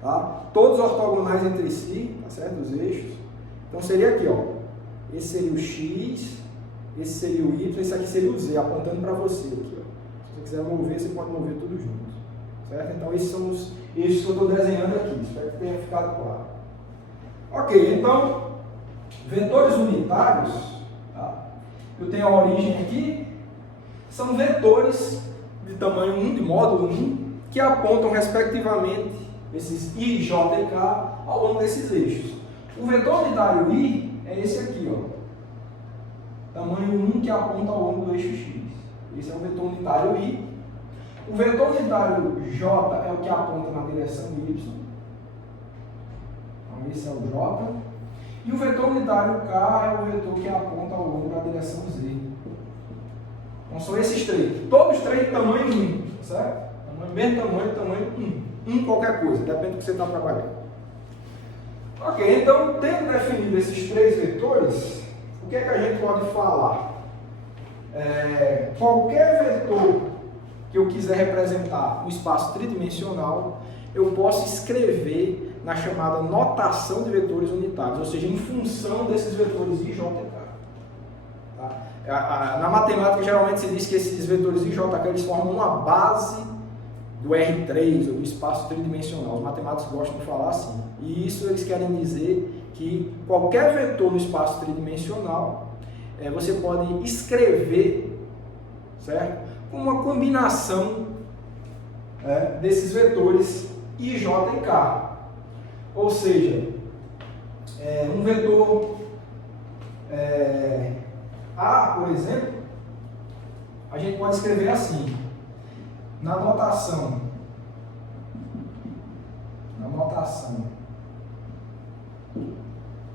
Tá? Todos ortogonais entre si, tá certo? Os eixos. Então seria aqui, ó. Esse seria o X, esse seria o Y, esse aqui seria o Z, apontando para você aqui, ó. Se você quiser mover, você pode mover tudo junto. Certo? Então esses são os eixos que eu estou desenhando aqui. Espero que tenha ficado claro. Ok, então, vetores unitários, tá? Eu tenho a origem aqui, são vetores de tamanho 1, de módulo 1, que apontam respectivamente esses I, J e K ao longo desses eixos. O vetor unitário I é esse aqui, ó. Tamanho 1 que aponta ao longo do eixo X. Esse é o vetor unitário I. O vetor unitário J é o que aponta na direção Y. Então, esse é o J. E o vetor unitário K é o vetor que aponta ao longo da direção Z. Então, são esses três. Todos três de tamanho 1, certo? Mesmo tamanho 1. 1 qualquer coisa, depende do que você está trabalhando. Ok, então, tendo definido esses três vetores, o que é que a gente pode falar? Qualquer vetor que eu quiser representar no espaço tridimensional, eu posso escrever na chamada notação de vetores unitários, ou seja, em função desses vetores I, J e K. Tá? Na matemática, geralmente se diz que esses vetores I, J e K eles formam uma base do R3, ou do espaço tridimensional. Os matemáticos gostam de falar assim. E isso eles querem dizer que qualquer vetor no espaço tridimensional, você pode escrever, certo? Com uma combinação desses vetores I, J e K. Ou seja, um vetor A, por exemplo, a gente pode escrever assim. Na notação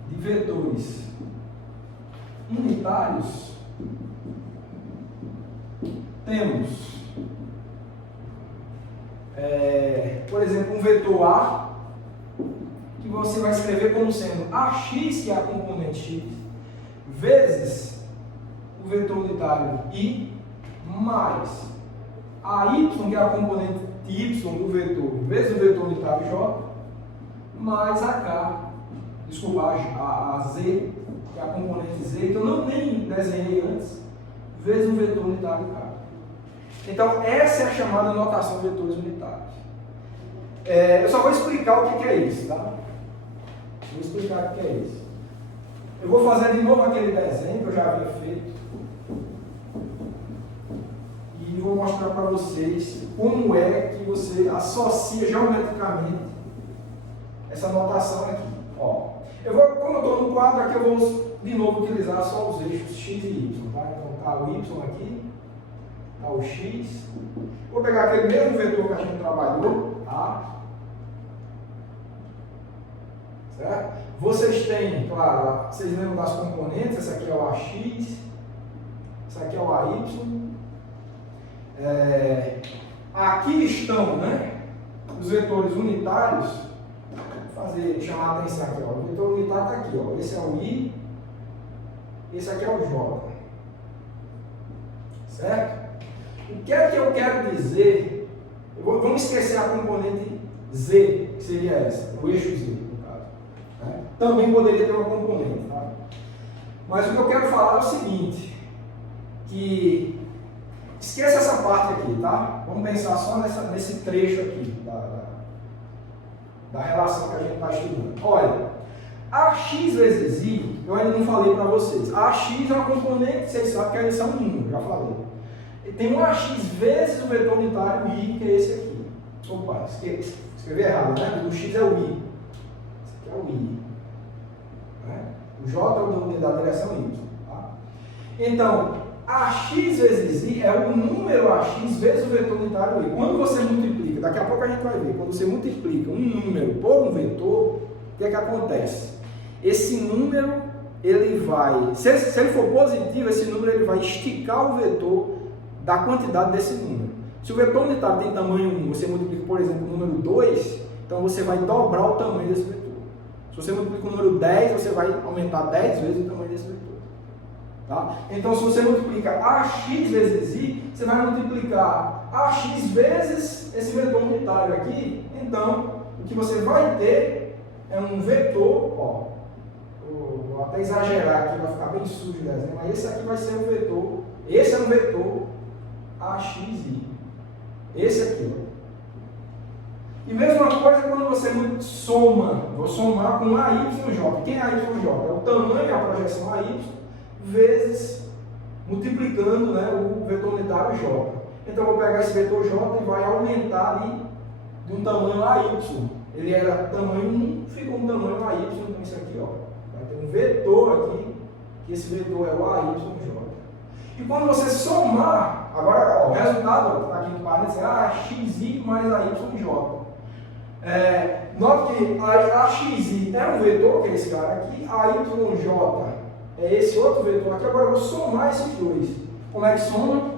de vetores unitários, temos, por exemplo, um vetor A, que você vai escrever como sendo AX, que é a componente X, vezes o vetor unitário I, mais a Y, que é a componente Y do vetor, vezes o vetor unitário J, mais a K, desculpa, a Z, que é a componente Z, que eu não nem desenhei antes, vezes o vetor unitário K. Então, essa é a chamada notação de vetores unitários. Eu só vou explicar o que é isso, tá? Vou explicar o que é isso. Eu vou fazer de novo aquele desenho que eu já havia feito. E vou mostrar para vocês como é que você associa geometricamente essa notação aqui. Ó, como eu estou no quadro aqui, eu vou de novo utilizar só os eixos X e Y. Tá? Então está o Y aqui, está o X. Vou pegar aquele mesmo vetor que a gente trabalhou, tá? Certo? Vocês têm, claro, vocês lembram das componentes, essa aqui é o AX, essa aqui é o AY. Aqui estão, né, os vetores unitários. Vou chamar a atenção aqui, ó. O vetor unitário está aqui, ó. Esse é o I, esse aqui é o J. Certo? O que é que eu quero dizer? Vamos esquecer a componente Z, que seria essa, o eixo Z, no caso. Né? Também poderia ter uma componente, tá? Mas o que eu quero falar é o seguinte, que esqueça essa parte aqui, tá? Vamos pensar só nesse trecho aqui da relação que a gente está estudando. Olha, AX vezes I, eu ainda não falei para vocês. AX é uma componente, vocês sabem que eles são um número, já falei. E tem um AX vezes o vetor unitário I, que é esse aqui. Opa, escrevi errado, né? O X é o I. Esse aqui é o I. Né? O J é o nome da direção Y. Tá? Então, AX vezes I é o número AX vezes o vetor unitário I. Quando você multiplica, daqui a pouco a gente vai ver, quando você multiplica um número por um vetor, o que é que acontece? Esse número, ele vai, se ele for positivo, esse número ele vai esticar o vetor da quantidade desse número. Se o vetor unitário tem tamanho 1, você multiplica, por exemplo, o número 2, então você vai dobrar o tamanho desse vetor. Se você multiplica o número 10, você vai aumentar 10 vezes o tamanho desse vetor. Tá? Então, se você multiplica AX vezes I, você vai multiplicar AX vezes esse vetor unitário aqui. Então, o que você vai ter é um vetor, ó, vou até exagerar aqui, vai ficar bem sujo o desenho, mas esse aqui vai ser o vetor, esse é um vetor AXI. Esse aqui, ó. E mesma coisa quando você soma, vou somar com AYJ. Quem é AYJ? É o tamanho, a projeção AY, vezes multiplicando, né, o vetor unitário J. Então eu vou pegar esse vetor J e vai aumentar ali de um tamanho AY. Ele era tamanho 1, ficou um tamanho AY, então isso aqui, ó, vai ter um vetor aqui, que esse vetor é o AYJ. E quando você somar, agora ó, o resultado, aqui no parênteses, xi mais AYJ. Note que a xi é um vetor, que é esse cara aqui, a YJ é esse outro vetor aqui. Agora eu vou somar esses dois. Como é que soma?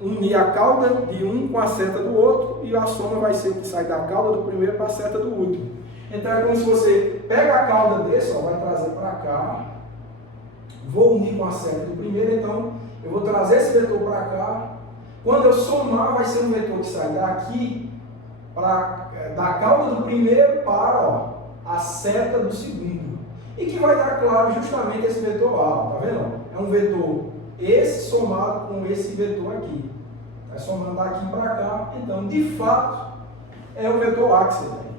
Unir a cauda de um com a seta do outro, e a soma vai ser o que sai da cauda do primeiro para a seta do último. Então é como se você pega a cauda desse, ó, vai trazer para cá, vou unir com a seta do primeiro, então eu vou trazer esse vetor para cá. Quando eu somar, vai ser um vetor que sai daqui, da cauda do primeiro para ó, a seta do segundo. E que vai dar claro justamente esse vetor A, tá vendo? É um vetor esse somado com esse vetor aqui. Vai somando daqui para cá, então de fato é o vetor A que você tem.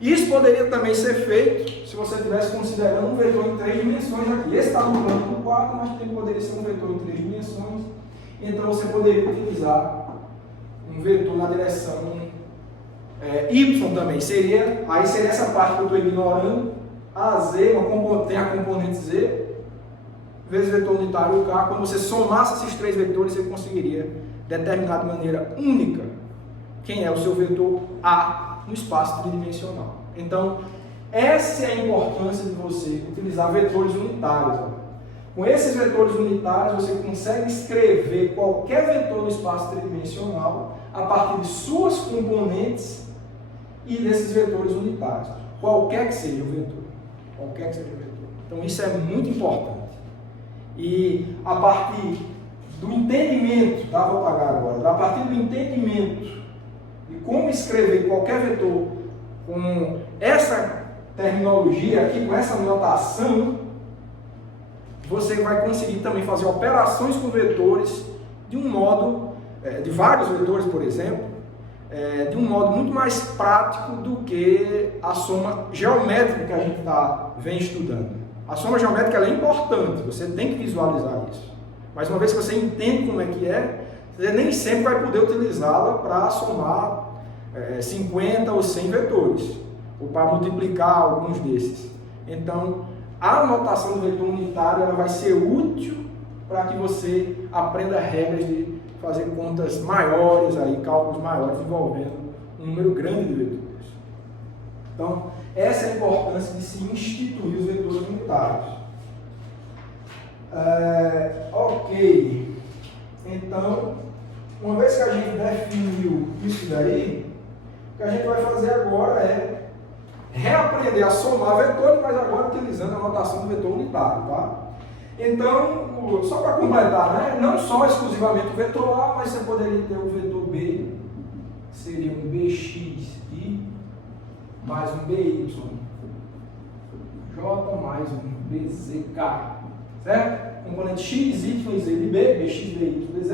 Isso poderia também ser feito se você estivesse considerando um vetor em 3 dimensões aqui. Esse está no plano do 4, mas também poderia ser um vetor em 3 dimensões. Então você poderia utilizar um vetor na direção Y também. Aí seria essa parte que eu estou ignorando. A Z, tem a componente Z, vezes vetor unitário K. Quando você somasse esses 3 vetores, você conseguiria determinar de maneira única quem é o seu vetor A no espaço tridimensional. Então, essa é a importância de você utilizar vetores unitários. Ó. Com esses vetores unitários, você consegue escrever qualquer vetor no espaço tridimensional a partir de suas componentes e desses vetores unitários. Qualquer que seja o vetor. Qualquer que seja o vetor. Então, isso é muito importante. E a partir do entendimento, vou apagar agora, a partir do entendimento de como escrever qualquer vetor com essa terminologia aqui, com essa notação, você vai conseguir também fazer operações com vetores de um modo, de vários vetores, por exemplo, de um modo muito mais prático do que a soma geométrica que a gente vem estudando. A soma geométrica ela é importante, você tem que visualizar isso. Mas uma vez que você entende como é que é, você nem sempre vai poder utilizá-la para somar 50 ou 100 vetores, ou para multiplicar alguns desses. Então, a notação do vetor unitário ela vai ser útil para que você aprenda regras de fazer contas maiores, cálculos maiores envolvendo um número grande de vetores. Então, essa é a importância de se instituir os vetores unitários. Ok. Então, uma vez que a gente definiu isso daí, o que a gente vai fazer agora é reaprender a somar vetores, mas agora utilizando a notação do vetor unitário, tá? Então, só para completar, né? Não só exclusivamente o vetor A, mas você poderia ter o vetor B, que seria um BXI, mais um BY, J mais um BZK, certo? Componente X, Y, Z de B, BX, BY, BZ.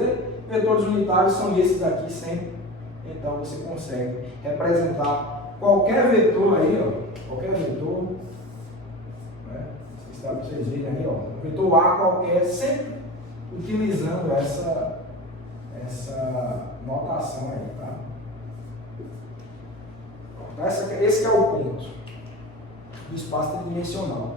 Vetores unitários são esses aqui sempre. Então você consegue representar qualquer vetor aí, ó, qualquer vetor, né? Vocês verem aí, ó, um vetor A qualquer, sempre utilizando essa notação aí, tá? Esse é o ponto do espaço tridimensional.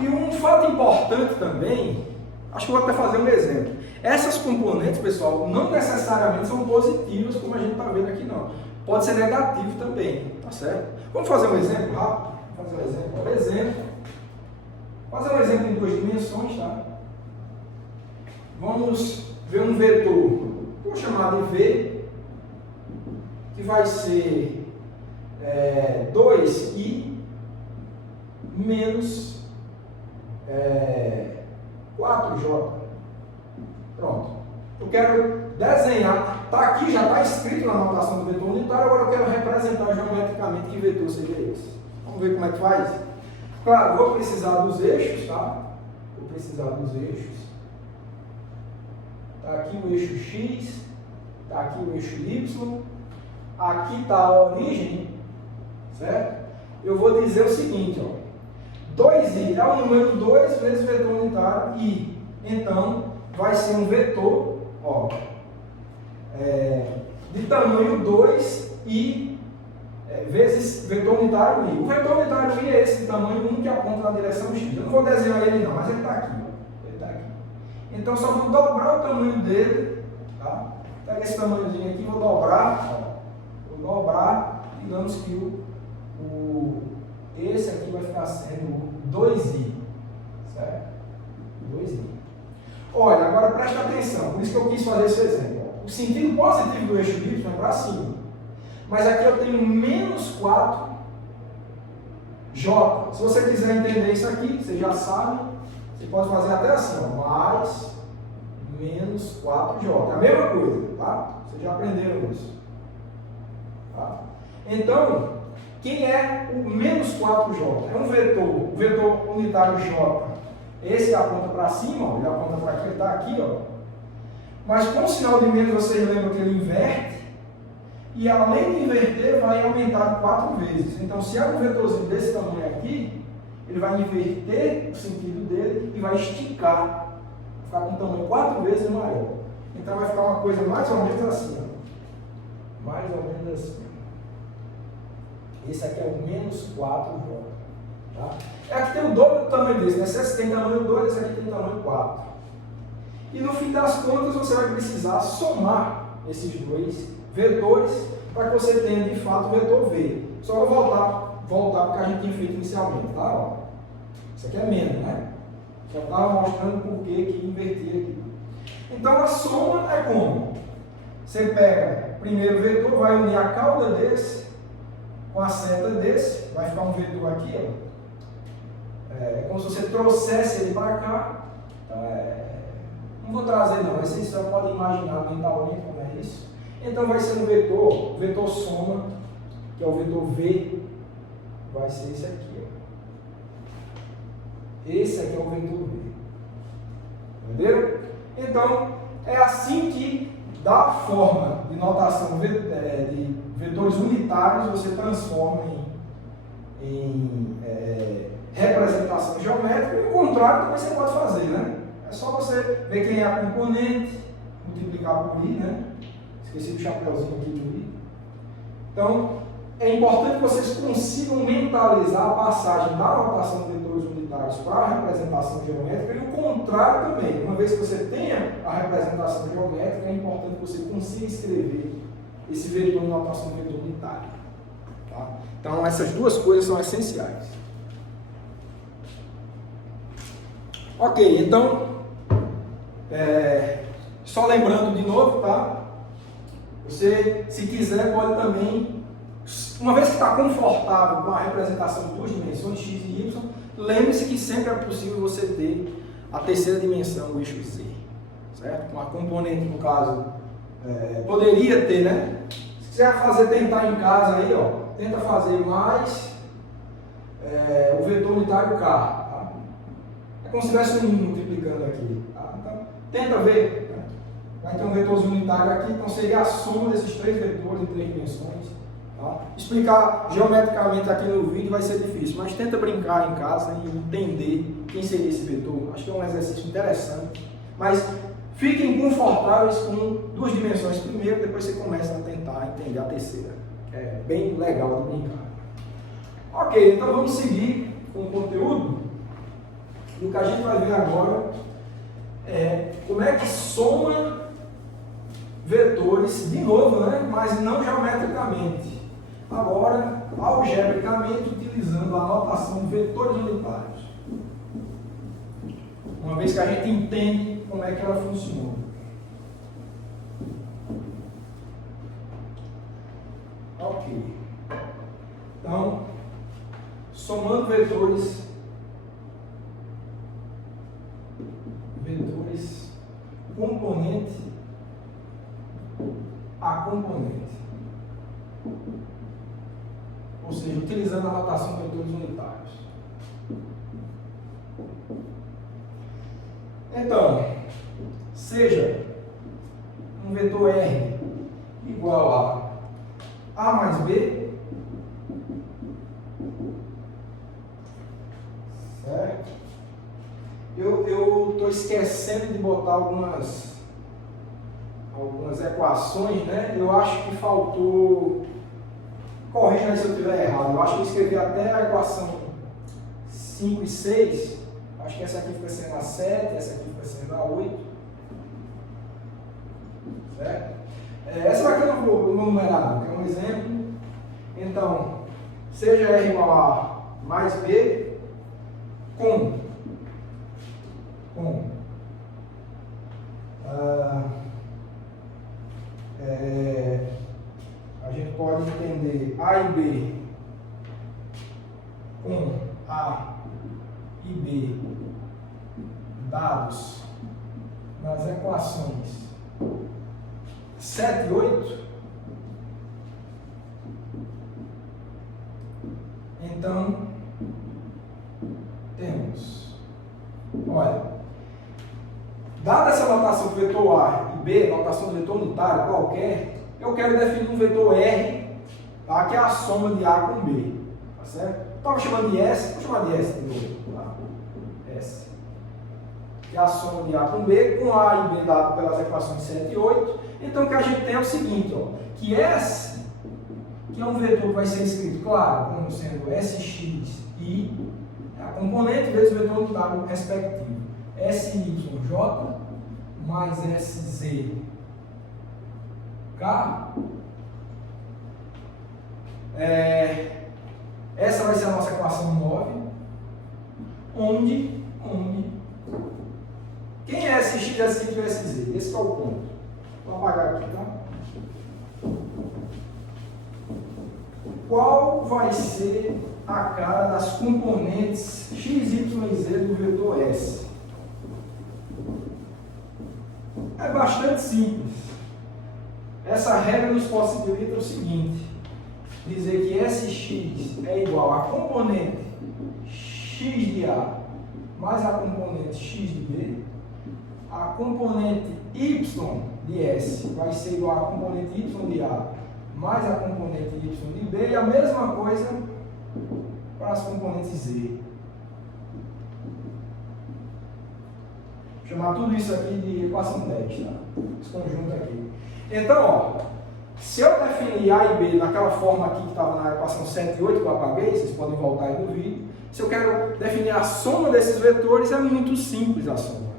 E um fato importante também, acho que eu vou até fazer um exemplo. Essas componentes, pessoal, não necessariamente são positivas, como a gente está vendo aqui, não. Pode ser negativo também, tá certo? Vamos fazer um exemplo rápido? Fazer um exemplo. Por exemplo, fazer um exemplo em 2 dimensões, tá? Vamos ver um vetor, vou chamar de V, que vai ser 2i menos 4j. Pronto. Eu quero desenhar, aqui já está escrito na notação do vetor unitário, agora eu quero representar geometricamente que vetor seria esse. Vamos ver como é que faz? Claro, vou precisar dos eixos, tá? Vou precisar dos eixos. Está aqui o eixo X, está aqui o eixo Y, aqui está a origem, certo? Eu vou dizer o seguinte, ó. 2i é o número 2 vezes o vetor unitário i. Então, vai ser um vetor, ó, de tamanho 2i vezes vetor unitário i. O vetor unitário i é esse de tamanho 1 que aponta na direção x. Eu não vou desenhar ele não, mas ele está aqui, ó. Ele está aqui. Então só vou dobrar o tamanho dele, tá? Pega esse tamanhozinho aqui, vou dobrar, ó. Vou dobrar, digamos que esse aqui vai ficar sendo o 2i, certo? 2i. Olha, agora presta atenção, por isso que eu quis fazer esse exemplo. O sentido positivo do eixo y é para cima, mas aqui eu tenho menos 4j. Se você quiser entender isso aqui, você já sabe, você pode fazer até assim, ó, mais menos 4j. É a mesma coisa, tá? Vocês já aprenderam isso. Tá? Então, quem é o menos 4j? É um vetor, o vetor unitário j. Esse aponta para cima, ó, ele aponta para aqui, ele está aqui, ó. Mas com o sinal de menos, vocês lembram que ele inverte, e além de inverter, vai aumentar 4 vezes. Então, se é um vetorzinho desse tamanho aqui, ele vai inverter o sentido dele e vai esticar, vai ficar com um tamanho 4 vezes maior. Então, vai ficar uma coisa mais ou menos assim, ó. Mais ou menos assim. Esse aqui é o menos 4j. Tá? Aqui tem o dobro do tamanho desse, né? Esse tem tamanho 2, esse aqui tem tamanho 4. E no fim das contas, você vai precisar somar esses dois vetores para que você tenha de fato o vetor V. Só vou voltar porque a gente tinha feito inicialmente, tá? Ó. Isso aqui é menos, né? Já estava mostrando por que invertir aqui. Então a soma é como? Você pega o primeiro vetor, vai unir a cauda desse com a seta desse, vai ficar um vetor aqui, ó. É como se você trouxesse ele para cá. Não vou trazer não, mas vocês só podem imaginar mentalmente como é isso. Então vai ser um vetor, o vetor soma, que é o vetor V, vai ser esse aqui, ó. Esse aqui é o vetor V. Entenderam? Então, é assim que, da forma de notação de vetores unitários, você transforma em representação geométrica, e o contrário também você pode fazer, né? É só você ver quem é a componente, multiplicar por i, né? Esqueci do chapéuzinho aqui do i. Então, é importante que vocês consigam mentalizar a passagem da notação de vetores unitários para a representação geométrica e o contrário também. Uma vez que você tenha a representação geométrica, é importante que você consiga escrever esse vetor em notação de vetor unitário. Tá? Então, essas duas coisas são essenciais. Ok, então, só lembrando de novo, tá? Você, se quiser, pode também, uma vez que está confortável com a representação de duas dimensões, x e y, lembre-se que sempre é possível você ter a terceira dimensão, o eixo z, certo? Com a componente, no caso, poderia ter, né? Se quiser tentar em casa aí, ó, tenta fazer mais o vetor unitário k, tá? É como se tivesse um multiplicando aqui, tá? Então, tenta ver, né? Vai ter um vetorzinho unitário aqui, então seria a soma desses três vetores em três dimensões. Tá? Explicar geometricamente aqui no vídeo vai ser difícil, mas tenta brincar em casa e entender quem seria esse vetor. Acho que é um exercício interessante, mas fiquem confortáveis com duas dimensões primeiro, depois você começa a tentar entender a terceira. É bem legal de brincar. Ok, então vamos seguir com o conteúdo. E o que a gente vai ver agora é como é que soma vetores, de novo, né? Mas não geometricamente. Agora, algebricamente, utilizando a notação de vetores unitários. Uma vez que a gente entende como é que ela funciona. Ok. Então, somando vetores componente a componente. Ou seja, utilizando a notação de vetores unitários. Então, seja um vetor R igual a mais B, certo? Eu estou esquecendo de botar algumas equações, né? Eu acho que faltou, corrija aí se eu estiver errado, eu acho que eu escrevi até a equação 5 e 6, Acho que essa aqui fica sendo a 7, essa aqui fica sendo a 8. Certo? Essa daqui eu não vou numerar, não, é um exemplo. Então, seja R igual a mais B com a gente pode entender A e B com A e B dados nas equações 7 e 8, então temos, olha, dada essa notação do vetor A e B, notação do vetor unitário qualquer, eu quero definir um vetor R, tá, que é a soma de A com B, tá certo? Estava chamando de S, vou chamar de S de novo, tá? S, que é a soma de A com B, com A e B dado pelas equações 7 e 8. Então o que a gente tem é o seguinte, ó, que S, que é um vetor que vai ser escrito, claro, como sendo SX e a componente vezes o vetor unitário respectivo, SYJ mais SZK, essa vai ser a nossa equação 9, onde quem é SX, SY e SZ? Esse é o ponto. Vou apagar aqui, tá? Qual vai ser a cara das componentes x, y e z do vetor S? É bastante simples. Essa regra nos possibilita o seguinte: dizer que SX é igual a componente x de A mais a componente x de B, a componente y de S vai ser igual a componente y de A mais a componente y de B, e a mesma coisa para as componentes Z. Vou chamar tudo isso aqui de equação 10, tá? Esse conjunto aqui. Então, ó, se eu definir A e B naquela forma aqui que estava na equação 7 e 8 que eu apaguei, vocês podem voltar aí no vídeo. Se eu quero definir a soma desses vetores, é muito simples a soma.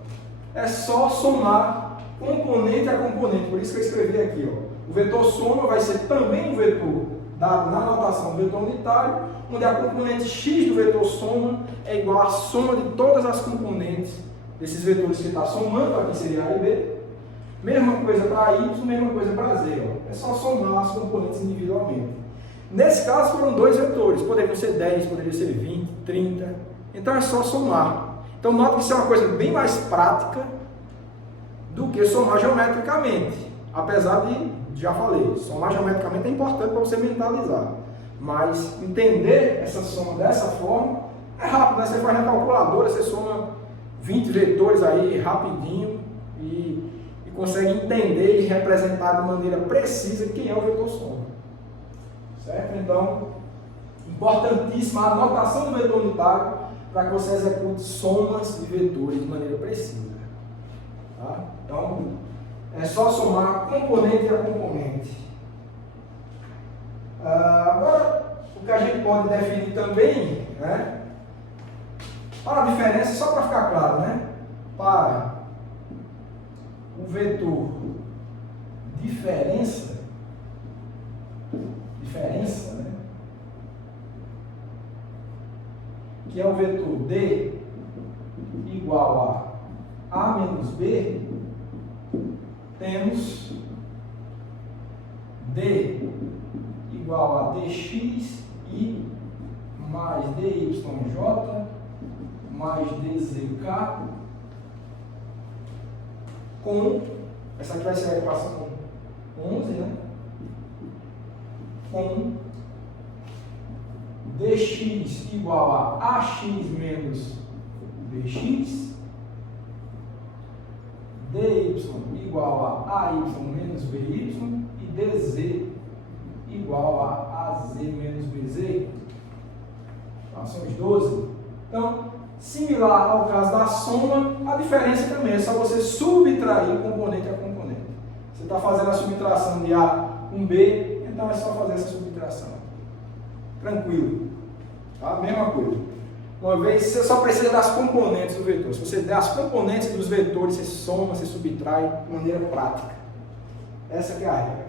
É só somar componente a componente, por isso que eu escrevi aqui, ó. O vetor soma vai ser também um vetor dado na notação do vetor unitário, onde a componente x do vetor soma é igual à soma de todas as componentes desses vetores que está somando, aqui seria A e B. Mesma coisa para y, mesma coisa para z. Ó. É só somar as componentes individualmente. Nesse caso foram dois vetores, poderiam ser 10, poderia ser 20, 30. Então é só somar. Então note que isso é uma coisa bem mais prática do que somar geometricamente. Apesar de, já falei, somar geometricamente é importante para você mentalizar. Mas entender essa soma dessa forma é rápido, né? Você faz na calculadora, você soma 20 vetores aí rapidinho e consegue entender e representar de maneira precisa quem é o vetor soma. Certo? Então, importantíssima a notação do vetor unitário para que você execute somas de vetores de maneira precisa. Tá? Então, é só somar componente a componente. Agora, o que a gente pode definir também, né? Para a diferença, só para ficar claro, né? Para o vetor diferença, né? Que é o vetor D igual a menos B, temos D igual a dx e mais dyj mais dzk com, essa aqui vai ser a equação 11, né? Com dx igual a ax menos bx, dy igual a ay menos by e dz igual a az menos bz. Equações 12. Então, similar ao caso da soma, a diferença também é só você subtrair componente a componente. Você está fazendo a subtração de A com B, então é só fazer essa subtração. Tranquilo. Tá? Mesma coisa. uma vez, você só precisa das componentes do vetor. Se você der as componentes dos vetores, você soma, você subtrai de maneira prática. Essa que é a regra.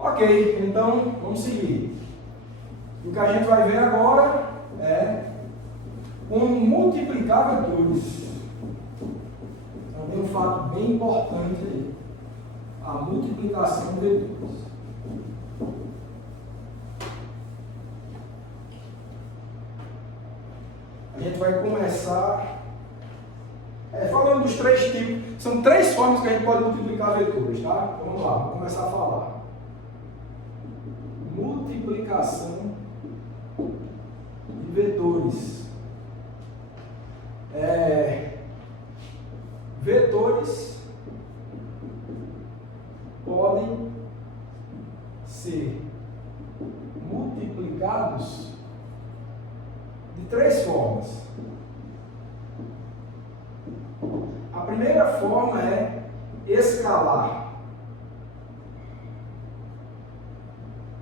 Ok, então vamos seguir. O que a gente vai ver agora é como multiplicar vetores. Então tem um fato bem importante aí. A multiplicação de vetores. A gente vai começar falando dos três tipos. São três formas que a gente pode multiplicar vetores, tá? Então, vamos lá, vamos começar a falar. Multiplicação de vetores. Vetores podem ser multiplicados de três formas. A primeira forma é escalar.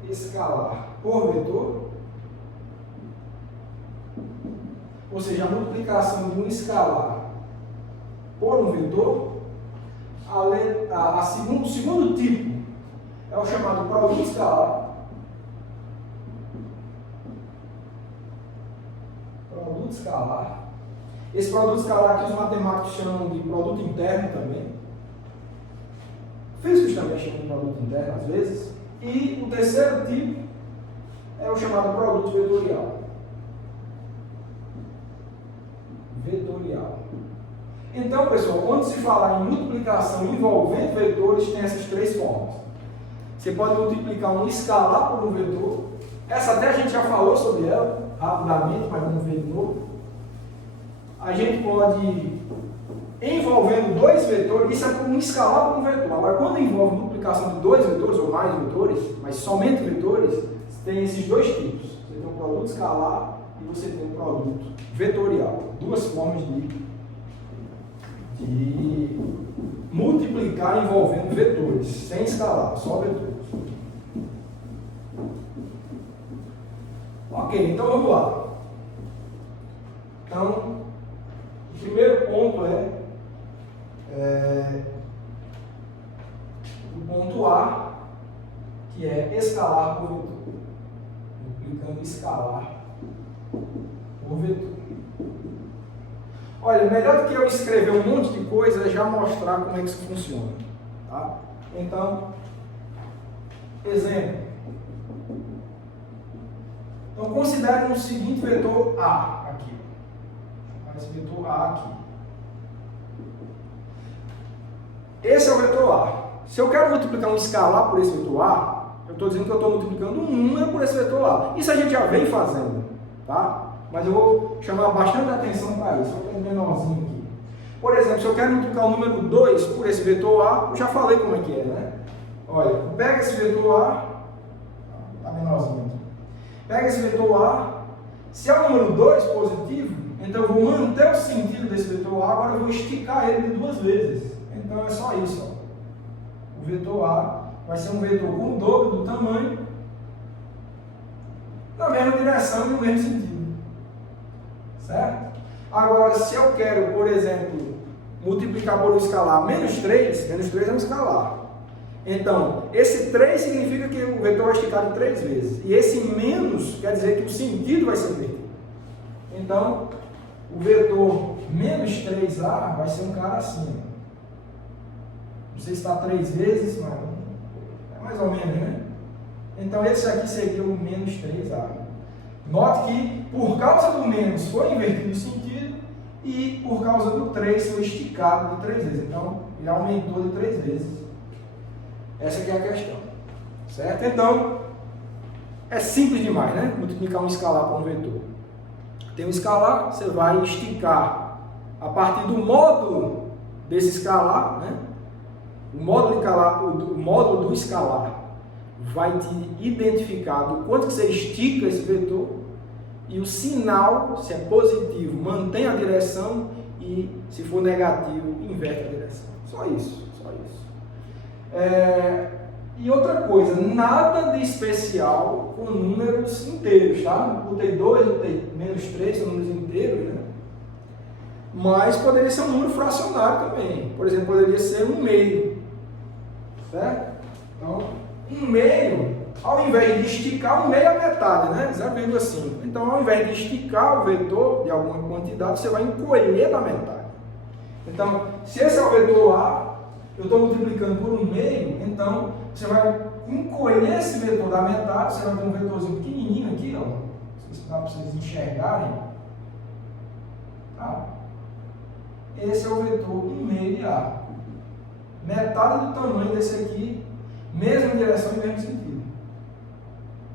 Escalar por vetor. Ou seja, a multiplicação de um escalar por um vetor. O segundo tipo é o chamado produto escalar. Produto escalar. Esse produto escalar aqui os matemáticos chamam de produto interno também. Físicos também chamam de produto interno às vezes. E o terceiro tipo é o chamado produto vetorial. Vetorial. Então, pessoal, quando se falar em multiplicação envolvendo vetores, tem essas três formas. Você pode multiplicar um escalar por um vetor. Essa até a gente já falou sobre ela, rapidamente, mas vamos ver de novo. A gente pode, envolvendo dois vetores, isso é como um escalar por um vetor. Agora, quando envolve multiplicação de dois vetores ou mais vetores, mas somente vetores, você tem esses dois tipos. Você tem um produto escalar e você tem um produto vetorial. Duas formas de multiplicar envolvendo vetores, sem escalar, só vetores. Ok, então vamos lá. Então, o primeiro ponto é o ponto A, que é escalar por vetor. Multiplicando escalar por vetor. Olha, melhor do que eu escrever um monte de coisa é já mostrar como é que isso funciona. Tá? Então, exemplo. Então, considere o seguinte vetor A aqui. Esse vetor A aqui. Esse é o vetor A. Se eu quero multiplicar um escalar por esse vetor A, eu estou dizendo que eu estou multiplicando um número por esse vetor A. Isso a gente já vem fazendo, tá? Mas eu vou chamar bastante atenção para isso. Vou ter um menorzinho aqui. Por exemplo, se eu quero multiplicar o número 2 por esse vetor A, eu já falei como é que é, né? Olha, pega esse vetor A, está menorzinho aqui. Pega esse vetor A, se é o número 2 positivo, então eu vou manter o sentido desse vetor A, agora eu vou esticar ele de duas vezes. Então é só isso, ó. O vetor A vai ser um vetor com o dobro do tamanho, na mesma direção e no mesmo sentido. Certo? Agora, se eu quero, por exemplo, multiplicar por um escalar menos 3 é um escalar. Então, esse 3 significa que o vetor vai esticar de 3 vezes. E esse menos quer dizer que o sentido vai ser invertido. Então, o vetor menos 3A vai ser um cara assim. Não sei se está 3 vezes, mas é mais ou menos, né? Então, esse aqui seria o menos 3A. Note que, por causa do menos, foi invertido o sentido e, por causa do 3, foi esticado de 3 vezes. Então, ele aumentou de 3 vezes. Essa aqui é a questão. Certo? Então, é simples demais, né? Multiplicar um escalar por um vetor. Tem um escalar, você vai esticar a partir do módulo desse escalar, né? O módulo do escalar vai te identificar do quanto que você estica esse vetor e o sinal, se é positivo, mantém a direção e, se for negativo, inverte a direção. Só isso, só isso. E outra coisa, nada de especial com números inteiros, tá? Botei 2, botei menos 3, são números inteiros, né? Mas poderia ser um número fracionário também. Por exemplo, poderia ser 1/2, certo? Então, 1/2, ao invés de esticar, 1/2 é a metade, né? 0,5. Então, ao invés de esticar o vetor de alguma quantidade, você vai encolher da metade. Então, se esse é o vetor A, eu estou multiplicando por 1/2, então você vai encolher esse vetor da metade, você vai ter um vetorzinho pequenininho aqui, ó, não sei se dá para vocês enxergarem, tá? Esse é o vetor 1/2 de A. Metade do tamanho desse aqui, mesma direção e mesmo sentido.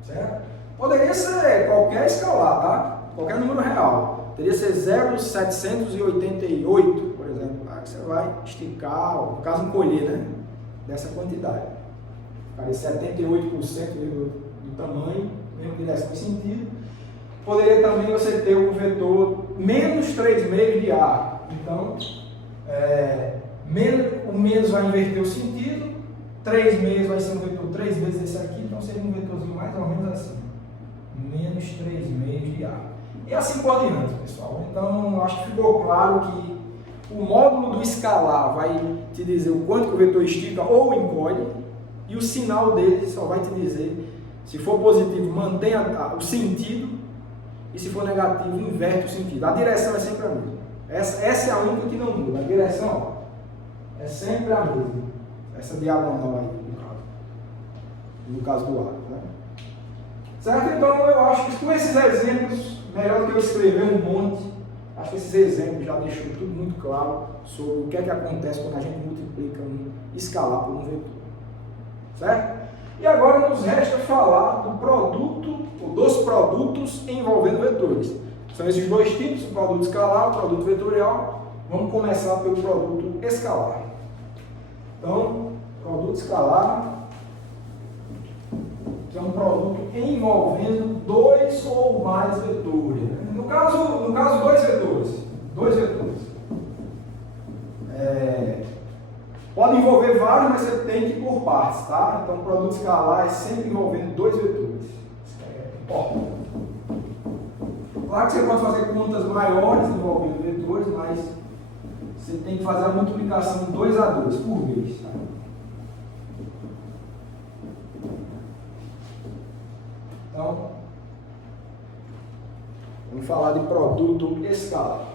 Certo? Poderia ser qualquer escalar, tá? Qualquer número real. Poderia ser 0,788, por exemplo. Você vai esticar, no caso encolher, né? Dessa quantidade. Ficaria 78% do tamanho, mesmo direção e sentido. Poderia também você ter o vetor menos 3/2 de A. Então, o menos vai inverter o sentido, 3/2 vai ser um vetor 3 vezes esse aqui, então seria um vetorzinho mais ou menos assim. Menos 3/2 de A. E assim por diante, pessoal. Então, acho que ficou claro que o módulo do escalar vai te dizer o quanto que o vetor estica ou encolhe, e o sinal dele só vai te dizer, se for positivo, mantém o sentido, e se for negativo, inverte o sentido. A direção é sempre a mesma. Essa é a única que não muda. A direção, ó, é sempre a mesma. Essa diagonal aí, no caso do ar. Né? Certo? Então, eu acho que com esses exemplos, melhor do que eu escrever um monte, acho que esses exemplos já deixou tudo muito claro sobre o que é que acontece quando a gente multiplica um escalar por um vetor. Certo? E agora nos resta falar do produto, ou dos produtos envolvendo vetores. São esses dois tipos, o produto escalar e o produto vetorial. Vamos começar pelo produto escalar. Então, produto escalar, que é um produto envolvendo dois ou mais vetores. Né? No caso, dois vetores. Pode envolver vários, mas você tem que ir por partes, tá? Então, o produto escalar é sempre envolvendo dois vetores. Isso é importante. Claro que você pode fazer contas maiores envolvendo vetores, mas você tem que fazer a multiplicação 2 a 2 por vez. Tá? Então, vamos falar de produto escalar.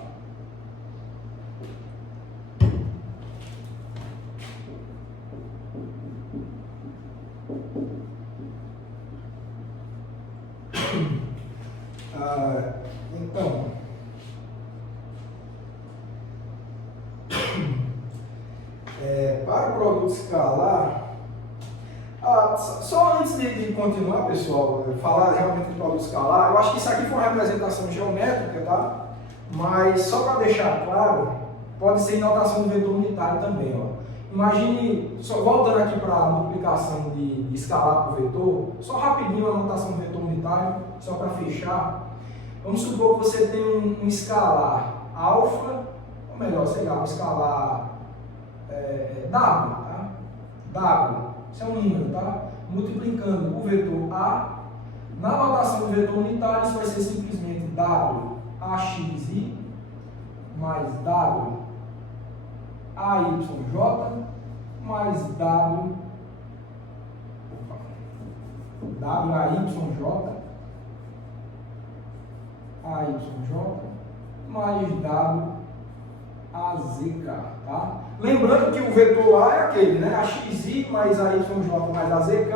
Então, para o produto escalar, só antes de continuar, pessoal, falar realmente do produto escalar, eu acho que isso aqui foi uma representação geométrica, tá? Mas só para deixar claro, pode ser em notação de vetor unitário também, ó. Imagine, só voltando aqui para a multiplicação de escalar por vetor, só rapidinho a notação de vetor unitário, só para fechar. Vamos supor que você tem um escalar alfa, ou melhor, sei lá, um escalar W, tá? W, isso é um número, tá? Multiplicando o vetor A, na notação do vetor unitário, isso vai ser simplesmente W AXI mais W AYJ mais W AYJ mais W AZK, tá? Lembrando que o vetor A é aquele, né? AXI mais AYJ mais AZK.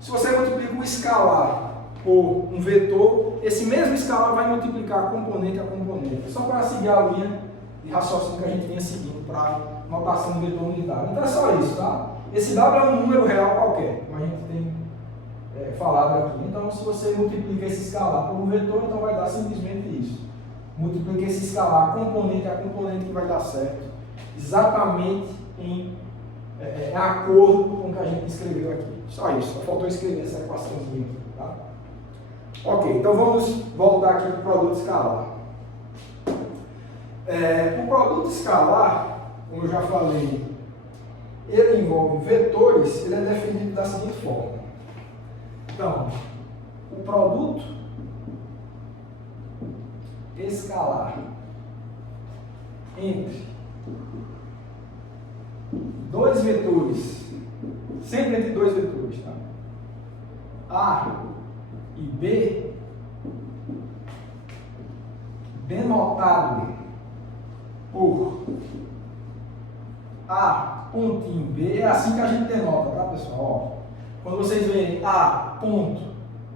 Se você multiplica um escalar por um vetor, esse mesmo escalar vai multiplicar componente a componente. Só para seguir a linha de raciocínio que a gente vinha seguindo para a notação do vetor unitário. Então é só isso, tá? Esse W é um número real qualquer, como a gente tem falado aqui. Então, se você multiplica esse escalar por um vetor, então vai dar simplesmente isso. Multiplica esse escalar componente a componente que vai dar certo. Exatamente em acordo com o que a gente escreveu aqui. Só isso, só faltou escrever essa equaçãozinha aqui, tá? Ok, então vamos voltar aqui para o produto escalar. O produto escalar, como eu já falei, ele envolve vetores, ele é definido da seguinte forma. Então, o produto escalar entre dois vetores, sempre entre dois vetores, tá? A e B, denotado por A pontinho B, é assim que a gente denota, tá, pessoal? Ó, quando vocês veem A ponto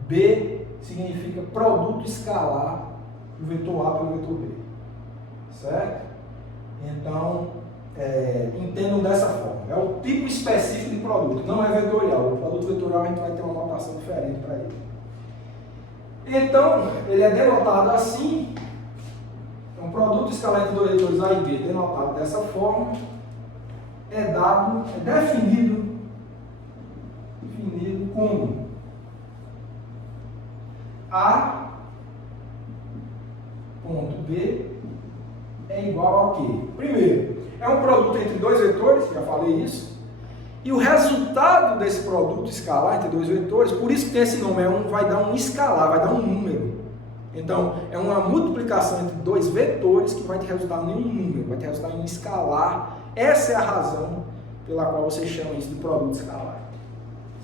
B, significa produto escalar do vetor A pelo vetor B, certo? Então, entendam dessa forma. É o tipo específico de produto, não é vetorial. O produto vetorial a gente vai ter uma notação diferente para ele. Então, ele é denotado assim. Então, produto escalar entre dois vetores A e B, denotado dessa forma, é definido como A ponto B é igual ao quê? Primeiro, é um produto entre dois vetores, já falei isso, e o resultado desse produto escalar entre dois vetores, por isso que tem esse nome, vai dar um escalar, vai dar um número. Então, é uma multiplicação entre dois vetores que vai ter resultado em um número, vai ter resultado em um escalar. Essa é a razão pela qual vocês chamam isso de produto escalar.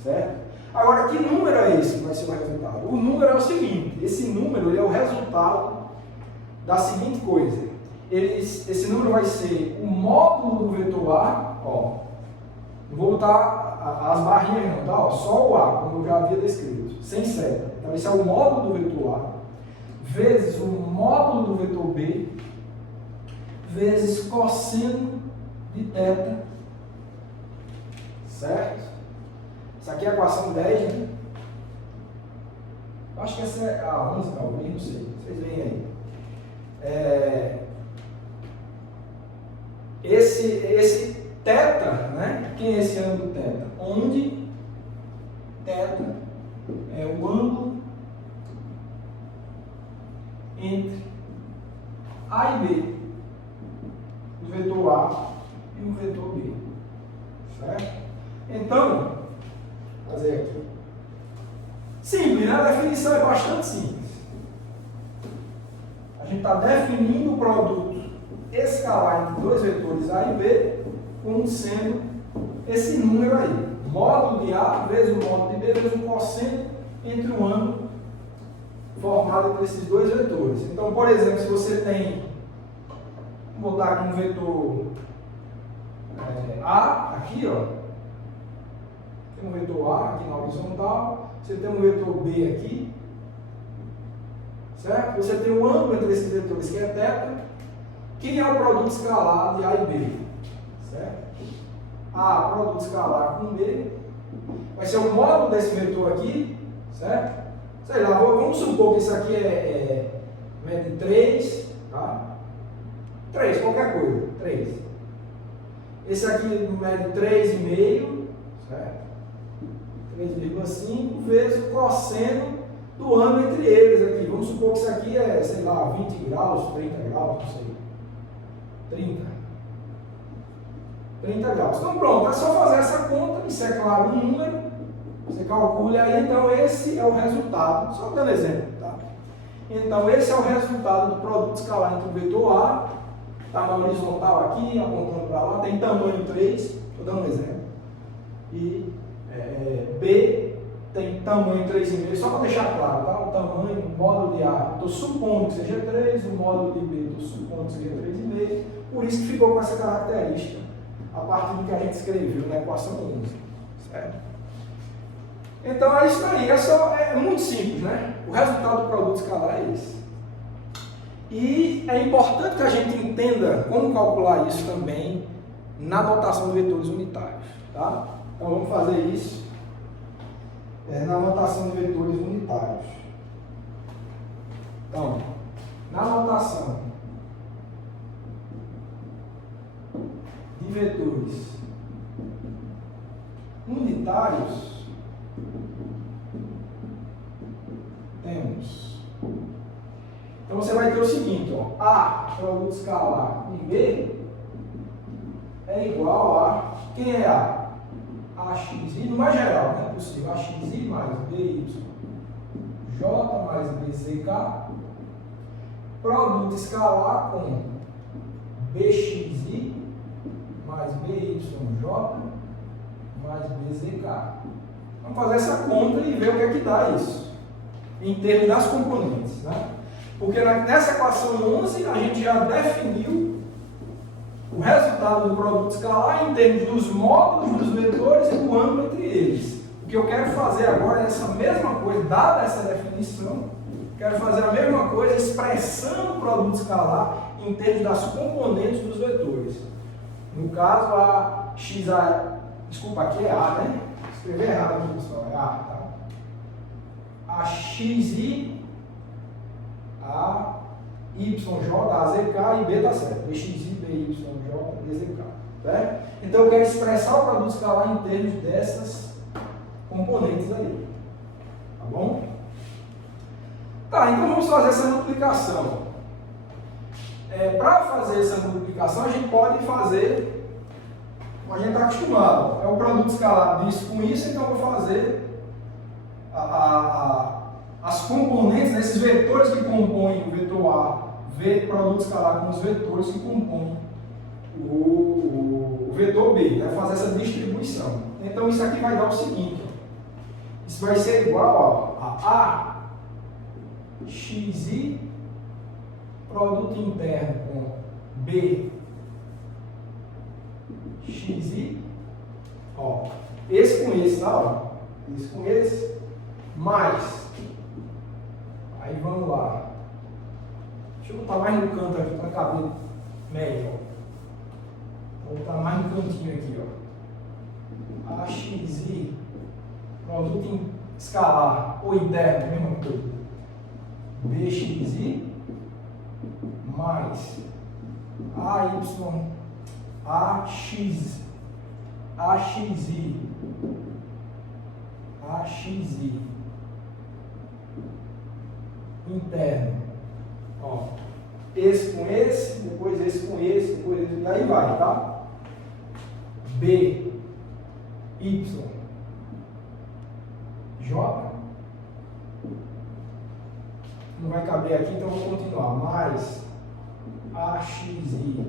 Certo? Agora, que número é esse que vai ser o resultado? O número é o seguinte, esse número ele é o resultado da seguinte coisa. Esse número vai ser o módulo do vetor A, ó, não vou botar as barrinhas não, tá? Ó, só o A, como eu já havia descrito, sem seta. Então, esse é o módulo do vetor A, vezes o módulo do vetor B, vezes cosseno de θ, certo? Isso aqui é a equação 10, né? Eu acho que essa é a 11, talvez, não sei. Vocês veem aí. Esse θ, né? Quem é esse ângulo θ? Onde θ é o ângulo entre A e B, o vetor A e o vetor B, certo? Então, vou fazer aqui. Simples, né? A definição é bastante simples. A gente está definindo o produto escalar entre dois vetores A e B como sendo esse número aí. Módulo de A vezes o módulo de B vezes o cosseno entre o ângulo formado por esses dois vetores. Então, por exemplo, se você tem, vou botar aqui um vetor A, aqui, ó, tem um vetor A aqui na horizontal, você tem um vetor B aqui, certo? Você tem um ângulo entre esses vetores que é θ. Quem é o produto escalar de A e B? Certo? A, produto escalar com B, vai ser o módulo desse vetor aqui, certo? Sei lá, vamos supor que isso aqui mede 3, tá? 3, qualquer coisa, 3. Esse aqui mede 3,5, certo? 3,5 vezes o cosseno do ângulo entre eles aqui. Vamos supor que isso aqui é, sei lá, 20 graus, 30 graus, não sei. 30 graus. Então pronto, é só fazer essa conta, isso é claro um número, você calcula aí, então esse é o resultado, só dando exemplo, tá? Então esse é o resultado do produto escalar entre o vetor A, está na horizontal aqui, apontando para lá, tem tamanho 3, estou dando um exemplo, e B tem tamanho 3,5, só para deixar claro, tá? O tamanho, o módulo de A, estou supondo que seja 3, o módulo de B, estou supondo que seja 3,5, por isso que ficou com essa característica, a partir do que a gente escreveu na equação 11, certo? Então é isso aí, é muito simples, né? O resultado do produto escalar é esse. E é importante que a gente entenda como calcular isso também na notação de vetores unitários, tá? Então vamos fazer isso na notação de vetores unitários. Então, na notação de vetores unitários, temos. Então você vai ter o seguinte, ó, A, produto escalar, com B, é igual a Quem é A? AXI, no mais geral, não é possível. AXI mais BY, J mais BZK, produto escalar com BXI mais BYJ mais BZK. Vamos fazer essa conta e ver o que é que dá isso, em termos das componentes, né? Porque nessa equação 11 a gente já definiu o resultado do produto escalar em termos dos módulos dos vetores e do ângulo entre eles. O que eu quero fazer agora é essa mesma coisa, dada essa definição, quero fazer a mesma coisa expressando o produto escalar em termos das componentes dos vetores. No caso, a XA, desculpa, aqui é A, né? Escrevi errado aqui, pessoal, é A, tá? A XI, A, YJ, AZK e B tá certo. BXI, BYJ, BZK. Certo? Então eu quero expressar o produto escalar em termos dessas componentes aí. Tá bom? Tá, então vamos fazer essa multiplicação. Para fazer essa multiplicação, a gente pode fazer como a gente está acostumado. É o produto escalar disso com isso, então eu vou fazer as componentes, né, esses vetores que compõem o vetor A, produto escalar com os vetores que compõem o vetor B, né, fazer essa distribuição. Então isso aqui vai dar o seguinte, ó. Isso vai ser igual a XI, produto interno com B, XI, ó, esse com esse, tá? Ó, esse com esse, mais, aí vamos lá, deixa eu botar mais no canto aqui para caber melhor, vou botar mais no cantinho aqui, ó, AXI, produto escalar, ou interno, mesma coisa, BXI, mais AXI interno, ó, esse com esse, depois esse com esse, depois esse, e aí vai, tá? B, Y, J, não vai caber aqui, então eu vou continuar, mais AXI,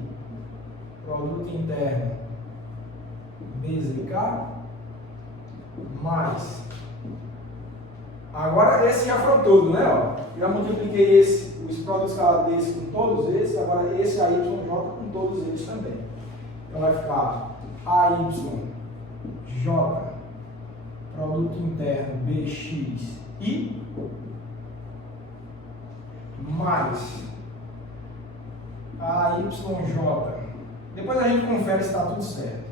produto interno, BZK, mais, agora esse já foi todo, né? Ó, já multipliquei os produtos escalados desse com todos esses, agora esse AYJ com todos eles também. Então vai ficar AYJ, produto interno BXI, mais AYJ, depois a gente confere se está tudo certo,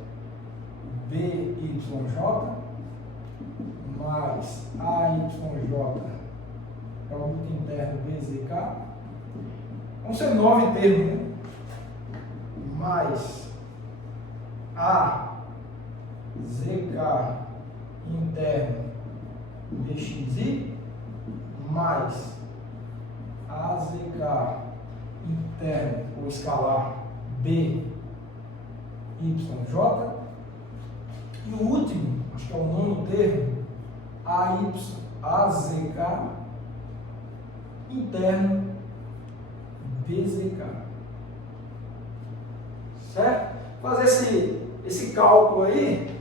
BYJ, mais AYJ, produto interno BZK, vão ser 9 termos, né? Mais AZK interno BXI, mais AZK interno ou escalar BYJ, e o último, acho que é o 9º termo, AZK interno BZK. Certo? Fazer esse cálculo aí,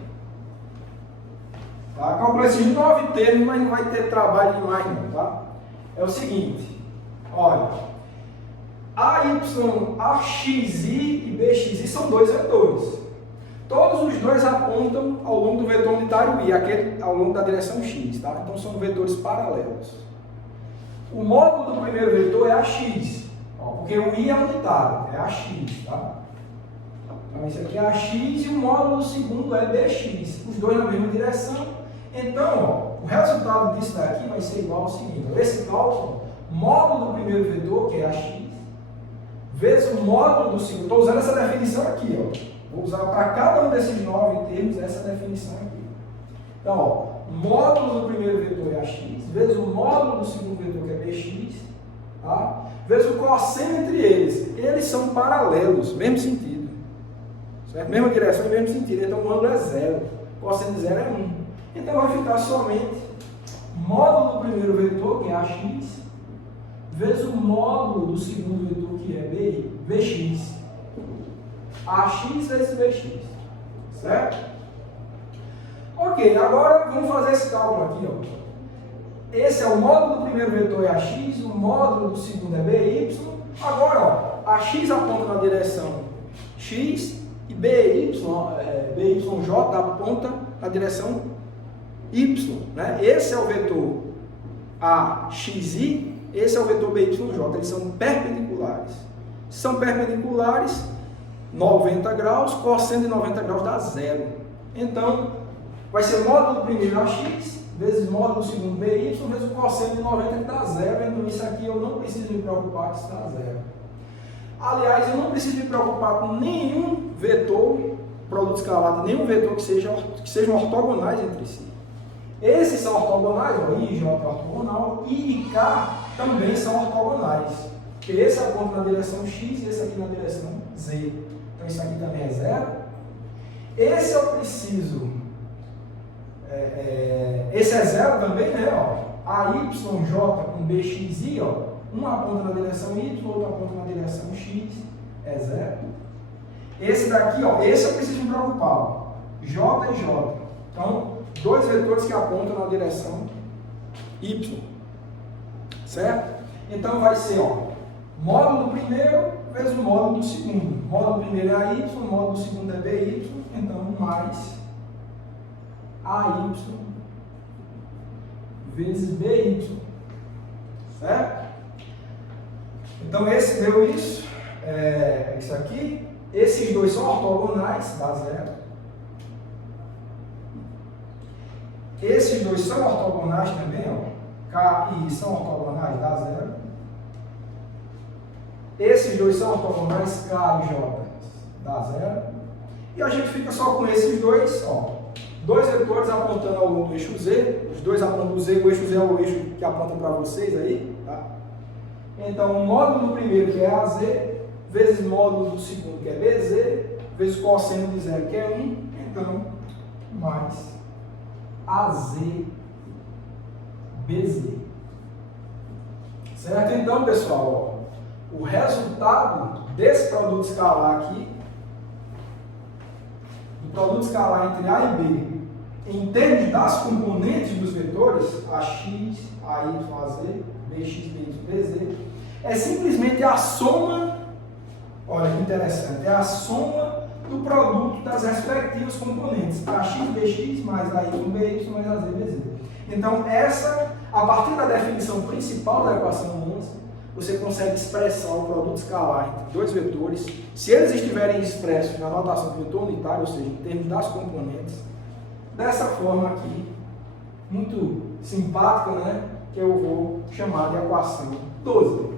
tá? Calcular esses 9 termos, mas não vai ter trabalho demais não, tá? É o seguinte, olha, AXI e BXI são dois vetores. Todos os dois apontam ao longo do vetor unitário I, aquele ao longo da direção X, tá? Então são vetores paralelos. O módulo do primeiro vetor é AX, ó, porque o I é unitário, é AX, tá? Então esse aqui é AX e o módulo do segundo é BX, os dois na mesma direção. Então, ó, o resultado disso daqui vai ser igual ao seguinte, esse cálculo, módulo do primeiro vetor, que é AX, vezes o módulo do segundo, estou usando essa definição aqui, ó. Vou usar para cada um desses 9 termos essa definição aqui. Então, ó, módulo do primeiro vetor é AX, vezes o módulo do segundo vetor, que é BX, tá? Vezes o cosseno entre eles. Eles são paralelos, mesmo sentido. certo? Mesma direção e mesmo sentido, então o ângulo é 0, cosseno de 0 é 1. Então vai ficar somente módulo do primeiro vetor, que é AX, vezes o módulo do segundo vetor, que é BX. AX vezes BX, certo? Ok, agora vamos fazer esse cálculo aqui, ó. Esse é o módulo do primeiro vetor é AX, o módulo do segundo é BY. Agora, ó, AX aponta na direção X e BYJ aponta na direção Y, né? Esse é o vetor AXI, esse é o vetor BYJ, eles são perpendiculares. São perpendiculares, 90 graus, cosseno de 90 graus dá 0. Então, vai ser módulo do primeiro AX, vezes módulo do segundo BY, vezes o cosseno de 90 que dá 0. Então, isso aqui eu não preciso me preocupar que isso dá 0. Aliás, eu não preciso me preocupar com nenhum vetor, produto escalado, nenhum vetor que sejam ortogonais entre si. Esses são ortogonais, ó, I e J é ortogonal, I e K também são ortogonais. Esse aponta na direção X e esse aqui na direção Z. Então isso aqui também é 0. Esse eu preciso, esse é 0 também, né? Ó, AYJ com BXI, ó, um aponta na direção Y, outro aponta na direção X, é 0. Esse daqui, ó, esse eu preciso me preocupar, ó, J e J. Então, dois vetores que apontam na direção Y, certo? Então vai ser, ó, módulo do primeiro vezes o módulo do segundo. O módulo do primeiro é AY, o módulo do segundo é BY, então mais AY vezes BY, certo? Então esse deu isso, isso aqui. Esses dois são ortogonais, dá 0. Esses dois são ortogonais também, ó. K e I são ortogonais, dá 0. Esses dois são ortogonais, K e J, dá 0. E a gente fica só com esses dois, ó. Dois vetores apontando ao longo do eixo Z. Os dois apontam o Z, o eixo Z é o eixo que aponta para vocês aí, tá? Então, o módulo do primeiro, que é AZ, vezes módulo do segundo, que é BZ, vezes cosseno de 0, que é 1, então, mais AZ, BZ. Certo? Então, pessoal, ó, o resultado desse produto escalar aqui, do produto escalar entre A e B, em termos das componentes dos vetores, AX, AY, AZ, BX, BY, BZ, é simplesmente a soma, olha que interessante, é a soma do produto das respectivas componentes, AX, BX, mais AY, BY, mais AZ, BZ. Então, a partir da definição principal da equação 11, você consegue expressar o produto escalar entre dois vetores, se eles estiverem expressos na notação de vetor unitário, ou seja, em termos das componentes, dessa forma aqui, muito simpática, né? Que eu vou chamar de equação 12.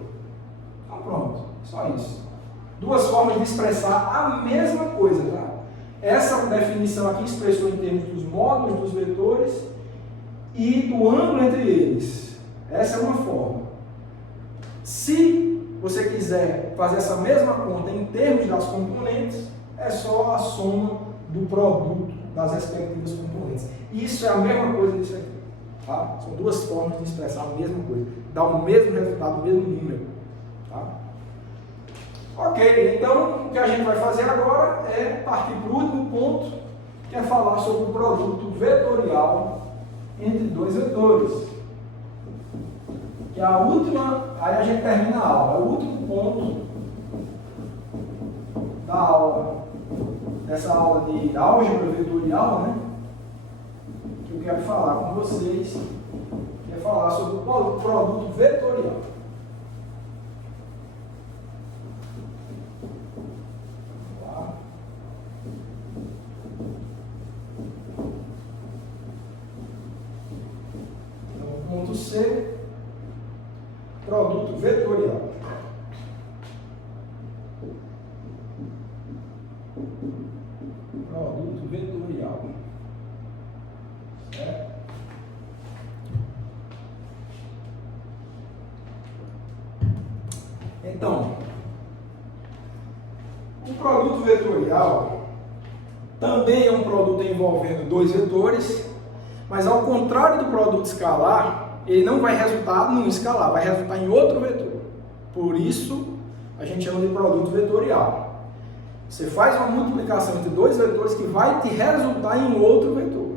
Então pronto, só isso. Duas formas de expressar a mesma coisa, tá? Essa definição aqui expressou em termos dos módulos dos vetores e do ângulo entre eles. Essa é uma forma. Se você quiser fazer essa mesma conta em termos das componentes, é só a soma do produto das respectivas componentes. Isso é a mesma coisa disso aqui. Tá? São duas formas de expressar a mesma coisa. Dá o mesmo resultado, o mesmo número. Tá? Ok, então o que a gente vai fazer agora é partir para o último ponto, que é falar sobre o produto vetorial entre dois vetores. Que é a última, aí a gente termina a aula, é o último ponto da aula, dessa aula de álgebra vetorial, né? Que eu quero falar com vocês, que é falar sobre o produto vetorial. Ponto C, produto vetorial. Produto vetorial. Certo? Então, o produto vetorial, também é um produto envolvendo dois vetores, mas ao contrário do produto escalar, ele não vai resultar num escalar, vai resultar em outro vetor. Por isso, a gente chama de produto vetorial. Você faz uma multiplicação entre dois vetores que vai te resultar em outro vetor.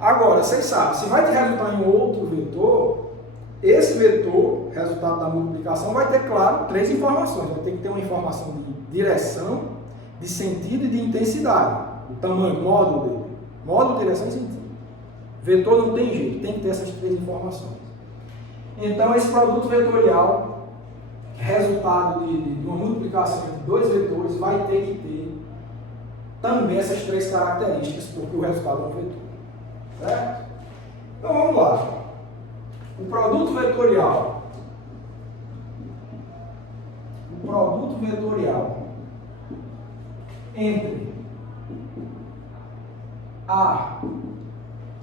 Agora, vocês sabem, se vai te resultar em outro vetor, esse vetor, resultado da multiplicação, vai ter, claro, três informações. Vai ter que ter uma informação de direção, de sentido e de intensidade. O tamanho, módulo dele. Módulo, direção e sentido. Vetor não tem jeito, tem que ter essas três informações. Então, esse produto vetorial, resultado de uma multiplicação entre dois vetores, vai ter que ter também essas três características, porque o resultado é um vetor. Certo? Então, vamos lá. O produto vetorial. O produto vetorial entre A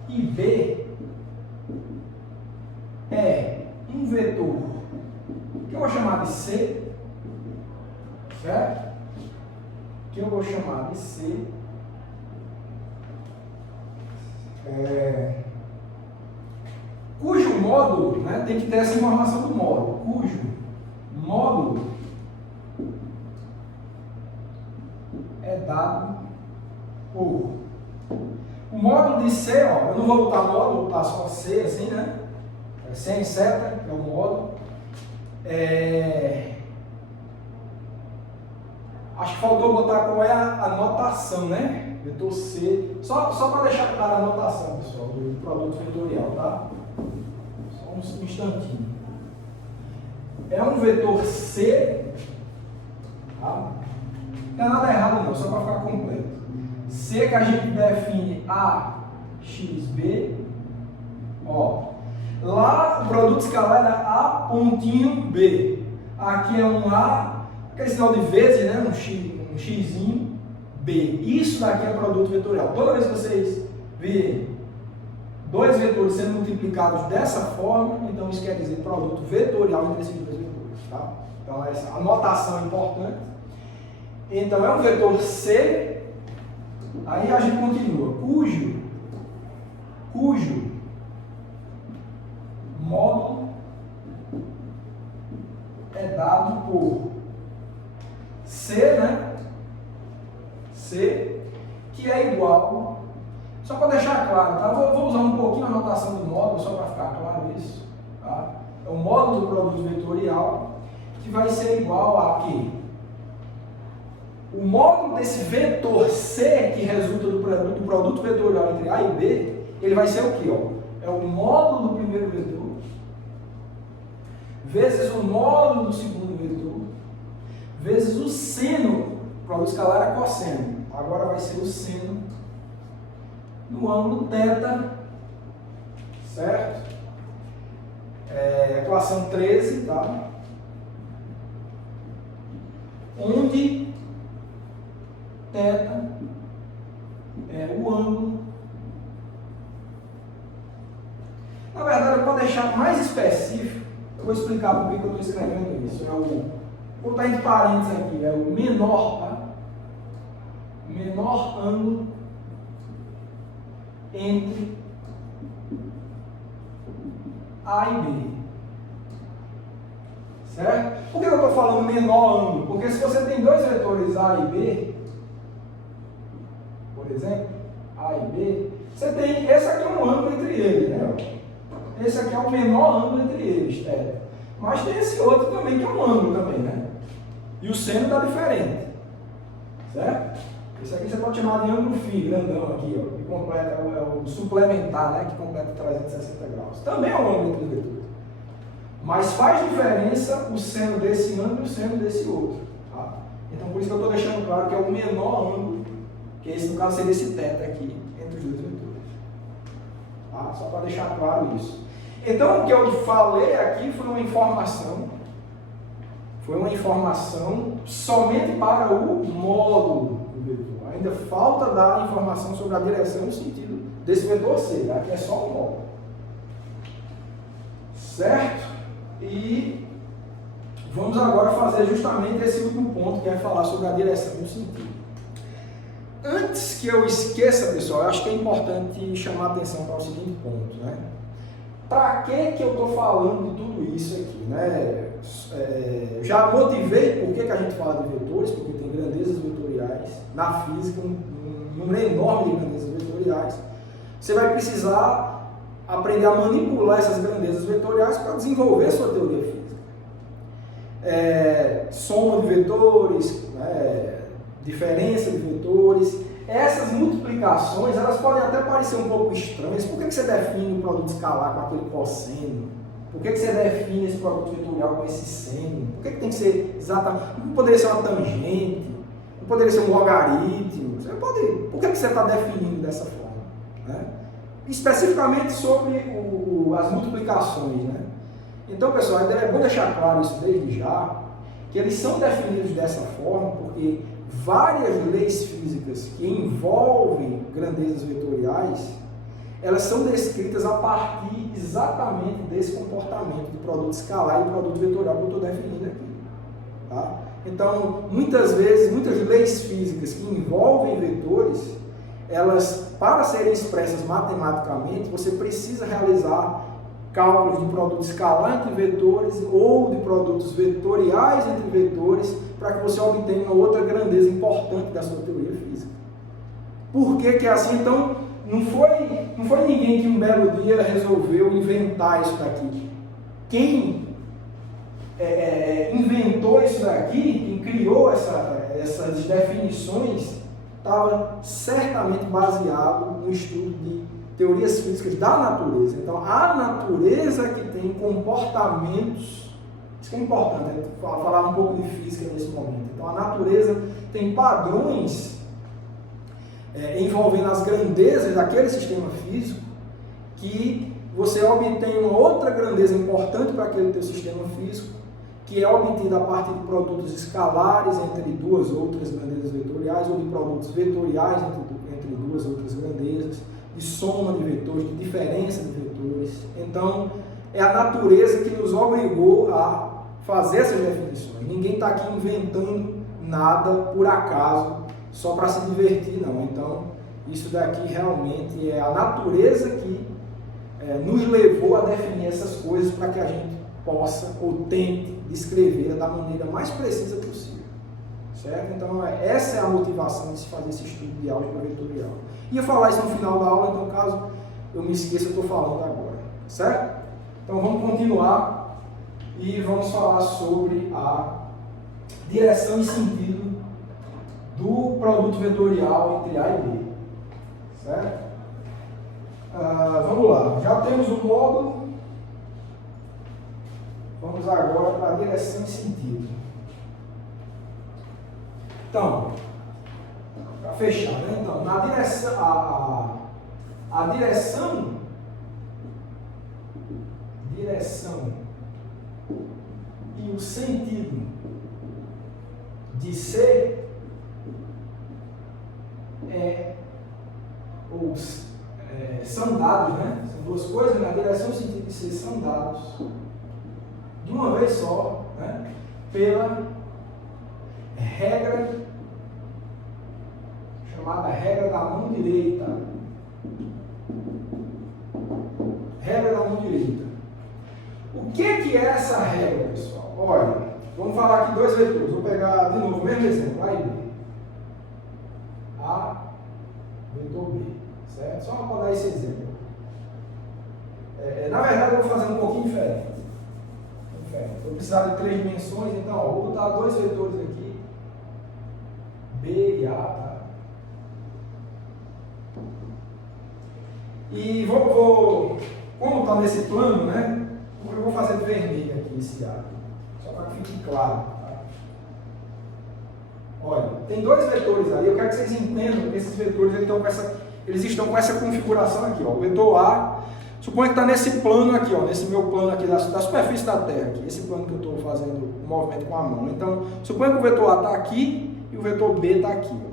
e B é um vetor que eu vou chamar de C, certo? Que eu vou chamar de C, cujo módulo, né, tem que ter essa informação do módulo, cujo módulo é dado por... O módulo de C, ó, eu não vou botar módulo, vou botar só C, assim, né? Sem seta, que é o módulo. Acho que faltou botar qual é a notação, né? Vetor C. Só para deixar clara a notação, pessoal, do produto vetorial, tá? Só um instantinho. É um vetor C, tá? Não tem nada errado não, só para ficar completo. C que a gente define A, X, B. Ó. Lá o produto escalar era A pontinho B. Aqui é um A, aquele sinal de vezes, né? Um Xzinho B. Isso daqui é produto vetorial. Toda vez que vocês virem dois vetores sendo multiplicados dessa forma, então isso quer dizer produto vetorial entre esses dois vetores. Tá? Então essa a notação é importante. Então é um vetor C. Aí a gente continua. Cujo módulo é dado por C, né? C, que é igual, só para deixar claro, tá? Vou usar um pouquinho a notação do módulo, só para ficar claro isso, tá? É o módulo do produto vetorial, que vai ser igual a quê? O módulo desse vetor C, que resulta do produto vetorial entre A e B, ele vai ser o quê? Ó? É o módulo do primeiro vetor, vezes o módulo do segundo vetor, vezes o seno, o produto escalar é cosseno, agora vai ser o seno no ângulo θ, certo? Equação 13, tá? Onde θ é o ângulo. Na verdade, para deixar mais específico, eu vou explicar por que eu estou escrevendo isso. Vou botar entre parênteses aqui, é o menor, tá? Menor ângulo entre A e B. Certo? Por que eu estou falando menor ângulo? Porque se você tem dois vetores A e B, por exemplo, A e B, você tem, esse aqui é um ângulo entre eles, né? Esse aqui é o menor ângulo entre eles, mas tem esse outro também, que é um ângulo também, né? E o seno está diferente, certo? Esse aqui você pode chamar de ângulo φ, grandão aqui, ó, que completa, é o suplementar, né? Que completa 360 graus. Também é um ângulo entre os vetores. Mas faz diferença o seno desse ângulo e o seno desse outro, tá? Então por isso que eu estou deixando claro que é o menor ângulo, que esse no caso seria esse θ aqui, entre os dois vetores. Tá? Só para deixar claro isso. Então, o que eu falei aqui foi uma informação somente para o módulo do vetor. Ainda falta dar informação sobre a direção e o sentido desse vetor C, aqui é só o módulo. Certo? E vamos agora fazer justamente esse último ponto, que é falar sobre a direção e o sentido. Antes que eu esqueça, pessoal, eu acho que é importante chamar a atenção para o seguinte ponto, né? Para que eu estou falando de tudo isso aqui, né? Já motivei por que a gente fala de vetores, porque tem grandezas vetoriais na física, um número enorme de grandezas vetoriais. Você vai precisar aprender a manipular essas grandezas vetoriais para desenvolver sua teoria física. Soma de vetores, diferença de vetores, essas multiplicações, elas podem até parecer um pouco estranhas. Por que você define o produto escalar com aquele cosseno? Por que você define esse produto vetorial com esse seno? Por que tem que ser exatamente... Não poderia ser uma tangente? Não poderia ser um logaritmo? Por que você está definindo dessa forma? Né? Especificamente sobre as multiplicações. Né? Então, pessoal, é bom deixar claro isso desde já, que eles são definidos dessa forma porque várias leis físicas que envolvem grandezas vetoriais, elas são descritas a partir exatamente desse comportamento do produto escalar e produto vetorial que eu estou definindo aqui. Tá? Então, muitas vezes, muitas leis físicas que envolvem vetores, elas, para serem expressas matematicamente, você precisa realizar cálculos de produto escalar entre vetores ou de produtos vetoriais entre vetores para que você obtenha uma outra grandeza importante da sua teoria física. Por que é assim? Então, não foi ninguém que um belo dia resolveu inventar isso daqui. Quem inventou isso daqui, quem criou essas definições, estava certamente baseado no estudo de teorias físicas da natureza. Então, a natureza que tem comportamentos, isso que é importante, falar um pouco de física nesse momento. Então, a natureza tem padrões envolvendo as grandezas daquele sistema físico que você obtém uma outra grandeza importante para aquele teu sistema físico, que é obtida a partir de produtos escalares entre duas outras grandezas vetoriais ou de produtos vetoriais entre duas outras grandezas, de soma de vetores, de diferença de vetores. Então, é a natureza que nos obrigou a fazer essas definições. Ninguém está aqui inventando nada por acaso, só para se divertir, não. Então, isso daqui realmente é a natureza que nos levou a definir essas coisas para que a gente possa ou tente descrever da maneira mais precisa possível. Certo? Então, essa é a motivação de se fazer esse estudo de álgebra vetorial. Ia falar isso no final da aula, então caso eu me esqueça, eu estou falando agora. Certo? Então vamos continuar e vamos falar sobre a direção e sentido do produto vetorial entre A e B. Certo? Vamos lá. Já temos o módulo. Vamos agora para a direção e sentido. Então, para fechar, né? Então, na direção, a direção e o sentido de ser são dados, né? São duas coisas, na direção e o sentido de ser são dados de uma vez só, né? Pela regra chamada regra da mão direita. Regra da mão direita. O que é essa regra, pessoal? Olha, vamos falar aqui dois vetores. Vou pegar de novo o mesmo exemplo, A e B. A, vetor B. Certo? Só para dar esse exemplo. Na verdade, eu vou fazer um pouquinho diferente. Eu vou precisar de 3 dimensões, então vou botar dois vetores aqui, B e A, tá? E como está nesse plano, né? Eu vou fazer de vermelho aqui esse A, só para que fique claro, tá? Olha, tem dois vetores ali, eu quero que vocês entendam que esses vetores eles estão com essa configuração aqui, ó. O vetor A, suponha que está nesse plano aqui, ó, nesse meu plano aqui da superfície da Terra, aqui, esse plano que eu estou fazendo o movimento com a mão. Então, suponha que o vetor A está aqui e o vetor B está aqui. Ó.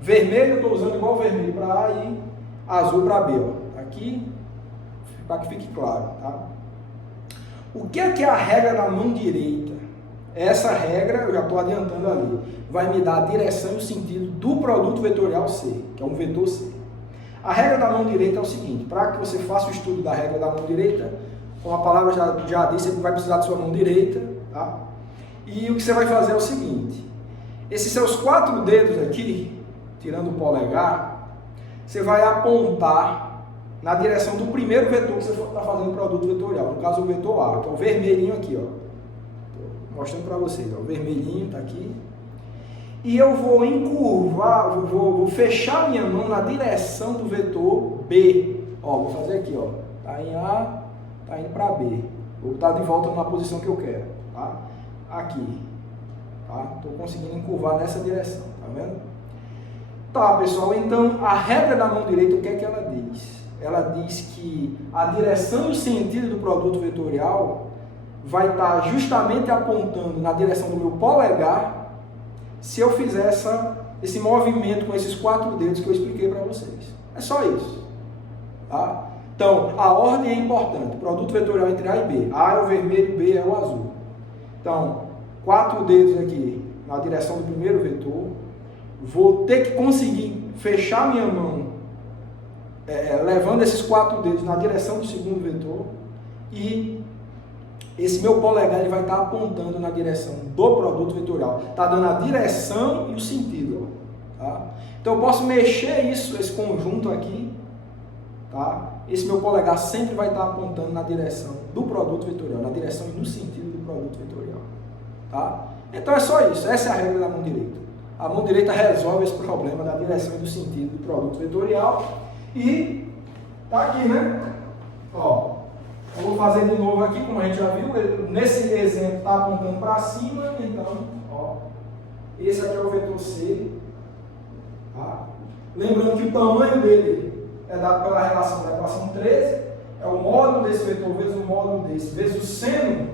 Vermelho eu estou usando igual vermelho para A e azul para B. Ó. Aqui, para que fique claro. Tá? O que é a regra da mão direita? essa regra, eu já estou adiantando ali, vai me dar a direção e o sentido do produto vetorial C, que é um vetor C. A regra da mão direita é o seguinte, para que você faça o estudo da regra da mão direita, como a palavra já disse, você vai precisar da sua mão direita, tá? E o que você vai fazer é o seguinte, esses seus 4 dedos aqui, tirando o polegar, você vai apontar na direção do primeiro vetor que você está fazendo o produto vetorial, no caso o vetor A, que é o vermelhinho aqui, ó. Tô mostrando para vocês, ó, o vermelhinho está aqui. E eu vou encurvar, vou fechar minha mão na direção do vetor B. Ó, vou fazer aqui, ó. Tá em A, tá indo para B. Vou botar de volta na posição que eu quero, tá? Aqui, tá? Tô conseguindo encurvar nessa direção, tá vendo? Tá, pessoal, então a regra da mão direita, o que é que ela diz? Ela diz que a direção e o sentido do produto vetorial vai estar justamente apontando na direção do meu polegar se eu fizer esse movimento com esses 4 dedos que eu expliquei para vocês. É só isso. Tá? Então, a ordem é importante. Produto vetorial entre A e B. A é o vermelho, B é o azul. Então, 4 dedos aqui na direção do primeiro vetor. Vou ter que conseguir fechar minha mão levando esses 4 dedos na direção do segundo vetor. E esse meu polegar ele vai estar apontando na direção do produto vetorial. Está dando a direção e o sentido. Ó, tá? Então eu posso mexer esse conjunto aqui. Tá? Esse meu polegar sempre vai estar apontando na direção do produto vetorial, na direção e no sentido do produto vetorial. Tá? Então é só isso. Essa é a regra da mão direita. A mão direita resolve esse problema da direção e do sentido do produto vetorial. E tá aqui, né? Ó. Eu vou fazer de novo aqui, como a gente já viu, nesse exemplo está apontando para cima, então, ó, esse aqui é o vetor C, tá? Lembrando que o tamanho dele é dado pela relação da equação 13, é o módulo desse vetor vezes o módulo desse, vezes o seno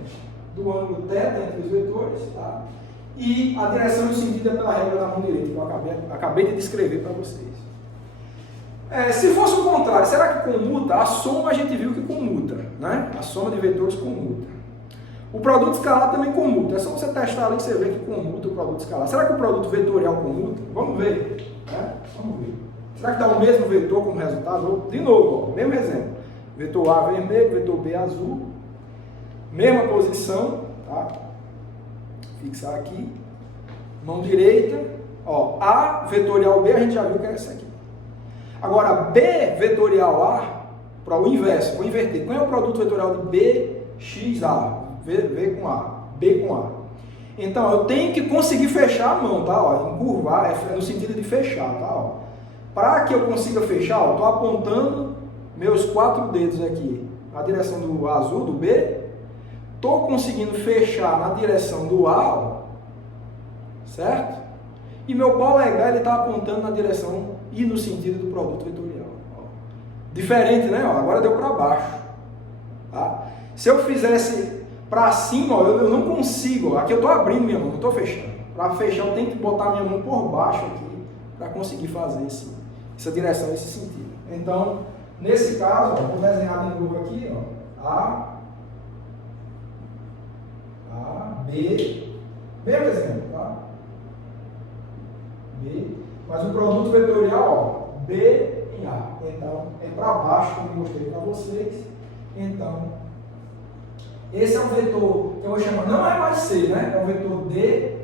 do ângulo θ entre os vetores, tá? E a direção e o sentido é pela regra da mão direita, que eu acabei de descrever para vocês. Se fosse o contrário, será que comuta? A soma a gente viu que comuta, né? A soma de vetores comuta. O produto escalar também comuta. É só você testar ali que você vê que comuta o produto escalar. Será que o produto vetorial comuta? Vamos ver, né? Vamos ver. Será que dá o mesmo vetor como resultado? De novo, ó, mesmo exemplo. Vetor A vermelho, vetor B azul. Mesma posição, tá? Fixar aqui. Mão direita. Ó, A vetorial B a gente já viu que é essa aqui. Agora, B vetorial A, para o inverso, vou inverter. Qual é o produto vetorial de BXA? V com A, B com A. Então, eu tenho que conseguir fechar a mão, tá? Ó, encurvar, é no sentido de fechar, tá? Para que eu consiga fechar, estou apontando meus 4 dedos aqui na direção do azul, do B. Estou conseguindo fechar na direção do A, ó, certo? E meu polegar está apontando na direção e no sentido do produto vetorial. Ó. Diferente, né? Ó, agora deu para baixo. Tá? Se eu fizesse para cima, ó, eu não consigo. Ó. Aqui eu estou abrindo minha mão, não estou fechando. Para fechar, eu tenho que botar minha mão por baixo aqui para conseguir fazer essa direção, esse sentido. Então, nesse caso, ó, vou desenhar de novo aqui, ó, A, B, mesmo exemplo, tá? B, mas o produto vetorial, ó, B em A. Então, é para baixo, como eu mostrei para vocês. Então, esse é o vetor que eu vou chamar, não é mais C, né? É o vetor D,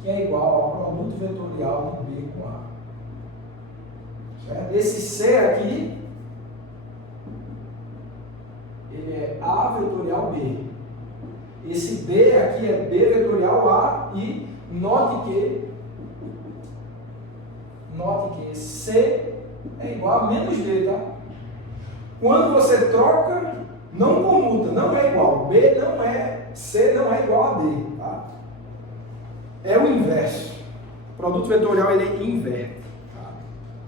que é igual ao produto vetorial de B com A. Certo? Esse C aqui, ele é A vetorial B. Esse B aqui é B vetorial A e note que C é igual a menos D, tá? Quando você troca, não comuta, não é igual. B não é, C não é igual a D, tá? É o inverso. O produto vetorial ele inverte, tá?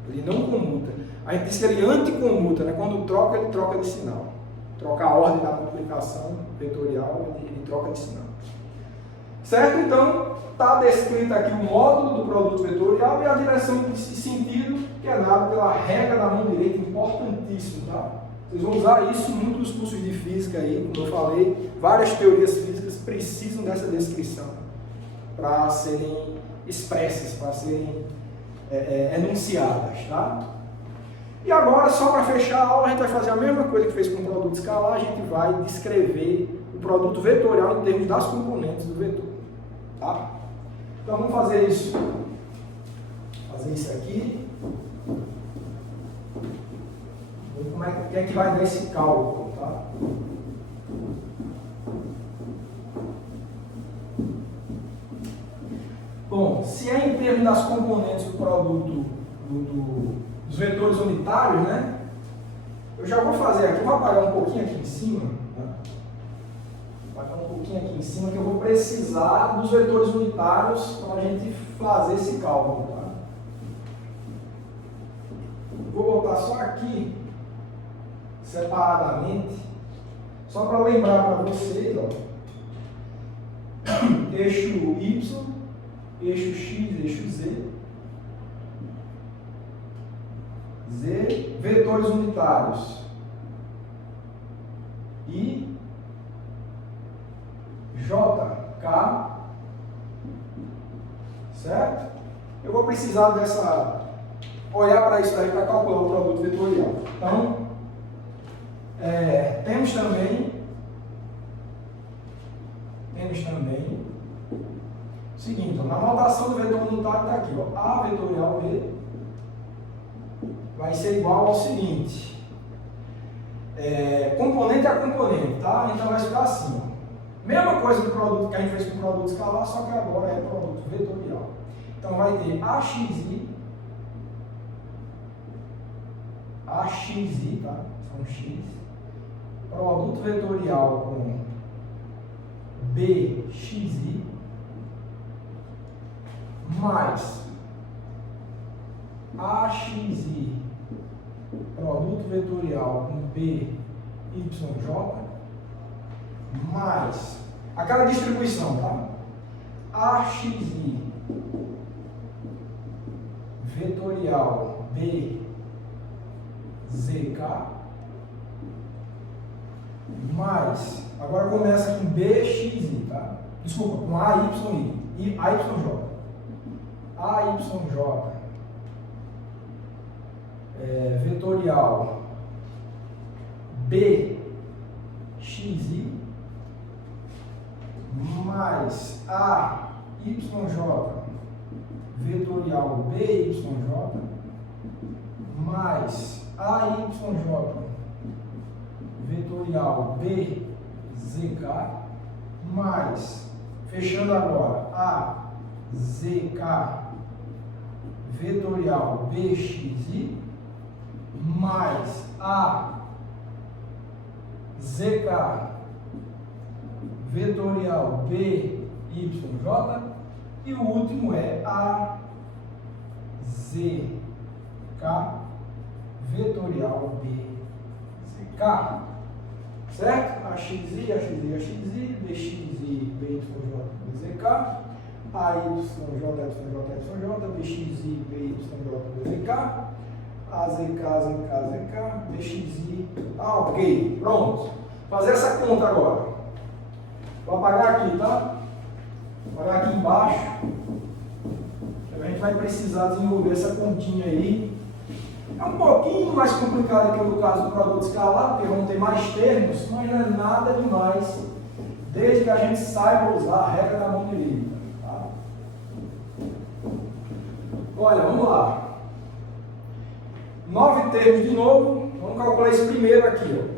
Ele não comuta. A gente diz que ele anticomuta, né? Quando troca, ele troca de sinal. Troca a ordem da multiplicação vetorial, ele troca de sinal. Certo? Então, está descrito aqui o módulo do produto vetorial e a direção de sentido que é dado pela regra da mão direita, importantíssimo, tá? Vocês vão usar isso muito nos cursos de física aí, como eu falei, várias teorias físicas precisam dessa descrição para serem expressas, para serem enunciadas, tá? E agora, só para fechar a aula, a gente vai fazer a mesma coisa que fez com o produto escalar, a gente vai descrever o produto vetorial em termos das componentes do vetor, tá? Então vamos fazer isso. Fazer isso aqui. Ver como que é que vai dar esse cálculo, tá? Bom, se é em termos das componentes do produto dos vetores unitários, né? Eu já vou fazer aqui, vou apagar um pouquinho aqui em cima, né? Apagar um pouquinho aqui em cima, que eu vou precisar dos vetores unitários para a gente fazer esse cálculo, tá? Vou botar só aqui, separadamente, só para lembrar para vocês, ó, eixo Y, eixo X, eixo Z, vetores unitários, I, J, K, certo? Eu vou precisar olhar para isso aí para calcular o produto vetorial. Então, temos também o seguinte, ó, na notação do vetor unitário está aqui, ó, A vetorial B vai ser igual ao seguinte, componente a componente, tá? Então vai ficar assim, ó. Mesma coisa do produto que a gente fez com o produto escalar, só que agora é produto vetorial. Então vai ter AXI, tá? São X, produto vetorial com BXI, mais AXI, produto vetorial com BYJ, mais aquela distribuição, tá? AXI vetorial BZK, mais, agora começa com BXI, tá? Desculpa, com AYI e AYJ. AYJ vetorial BXI mais AYJ vetorial BYJ mais AYJ vetorial BZK mais, fechando agora, AZK vetorial BXI mais AZK vetorial BYJ e o último é AZK vetorial BZK, certo? AXI, AXI, AXI, BXI, BYJ, BZK, AYJ, YJ, BXI, BYJ, BZK, AZK, ZK, ZK, BXI, ok, pronto. Fazer essa conta agora. Vou apagar aqui, tá? Vou apagar aqui embaixo. A gente vai precisar desenvolver essa continha aí. É um pouquinho mais complicado que no caso do produto escalar, porque vão ter mais termos, mas não é nada demais, desde que a gente saiba usar a regra da mão direita. Tá? Olha, vamos lá. 9 termos de novo, vamos calcular esse primeiro aqui, ó.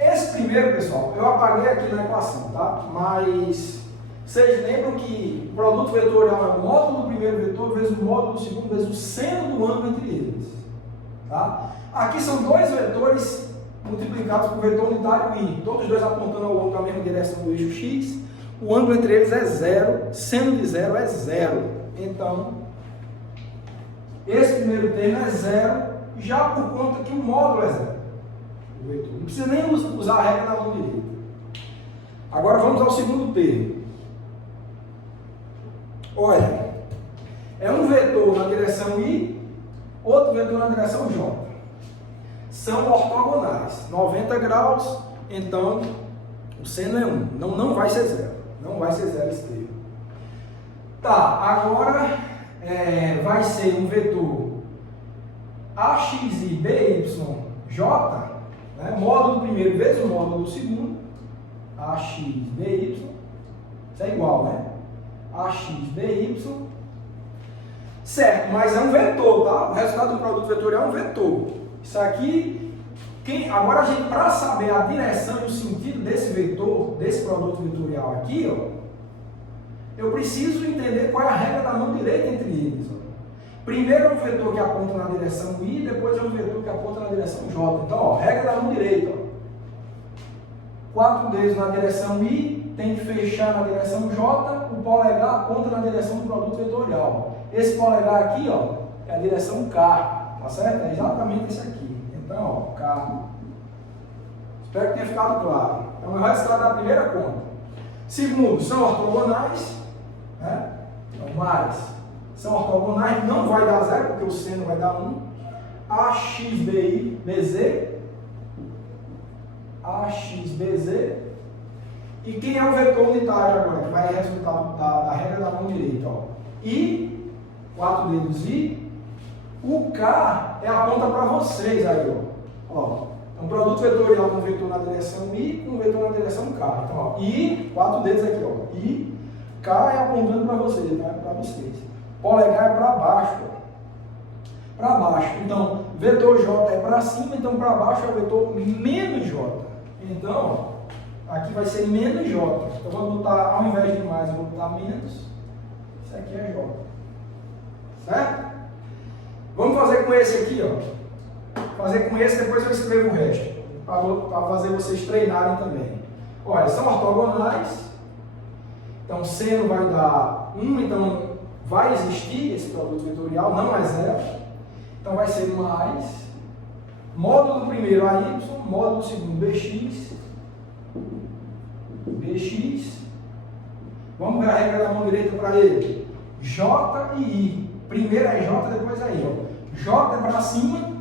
Esse primeiro, pessoal, eu apaguei aqui na equação, tá? Mas vocês lembram que o produto vetorial é o módulo do primeiro vetor vezes o módulo do segundo vezes o seno do ângulo entre eles, tá? Aqui são dois vetores multiplicados por vetor unitário I, todos os dois apontando ao longo da mesma direção do eixo X. O ângulo entre eles é zero, seno de zero é zero. Então, esse primeiro termo é zero, já por conta que o módulo é zero. Não precisa nem usar a regra na mão direita. Agora vamos ao segundo termo. Olha, é um vetor na direção I, outro vetor na direção J. São ortogonais, 90 graus, então o seno é 1. Não vai ser zero. Não vai ser zero esse termo. Tá, agora vai ser um vetor AXI BYJ, né? Módulo do primeiro vezes o módulo do segundo, AXBY, isso é igual, né? AXBY, certo, mas é um vetor, tá? O resultado do produto vetorial é um vetor. Isso aqui, agora a gente, para saber a direção e o sentido desse vetor, desse produto vetorial aqui, ó, eu preciso entender qual é a regra da mão direita entre eles. Ó. Primeiro é um vetor que aponta na direção I, depois é um vetor que aponta na direção J. Então, ó, regra da mão direita. Ó. 4 dedos na direção I, tem que fechar na direção J, o polegar aponta na direção do produto vetorial. Esse polegar aqui, ó, é a direção K, tá certo? É exatamente esse aqui. Então, ó, K. Espero que tenha ficado claro. Então, o resultado da primeira conta. Segundo, são ortogonais, né? Então, mais são ortogonais, não vai dar zero, porque o seno vai dar 1. AXBZ. E quem é o vetor unitário agora, que vai resultar da regra da mão direita? Ó. I, 4 dedos I. O K é a ponta para vocês aí, ó. Um produto vetorial com vetor na direção I com vetor na direção K. Então, ó, I, 4 dedos aqui, ó. I, K é apontando para vocês, tá? Para vocês. Polegar é para baixo, ó. Para baixo. Então, vetor J é para cima, então para baixo é o vetor menos J. Então, ó, aqui vai ser menos J. Então, vou botar, ao invés de mais, eu vou botar menos. Isso aqui é J. Certo? Vamos fazer com esse aqui, ó. Fazer com esse, depois eu escrevo o resto, para fazer vocês treinarem também. Olha, são ortogonais, então seno vai dar 1, então vai existir esse produto vetorial, não é zero, então vai ser mais, módulo do primeiro AY, módulo do segundo BX, vamos ver a regra da mão direita para ele, J e I, primeiro é J, depois é I, ó. J é para cima,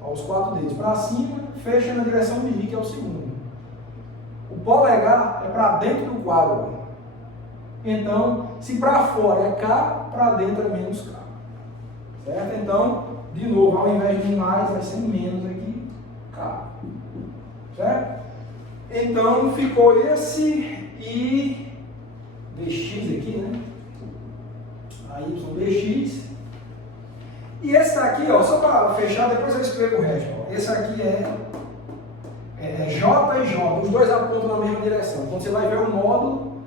ó, os 4 dedos para cima, fecha na direção de I, que é o segundo. O polegar é para dentro do quadro. Então, se para fora é K, para dentro é menos K. Certo? Então, de novo, ao invés de mais, vai ser menos aqui, K. Certo? Então, ficou esse I dx aqui, né? A Ydx. E esse daqui, ó, só para fechar, depois eu escrevo o resto. Ó. Esse aqui é J e J, os dois apontam na mesma direção. Então você vai ver o módulo,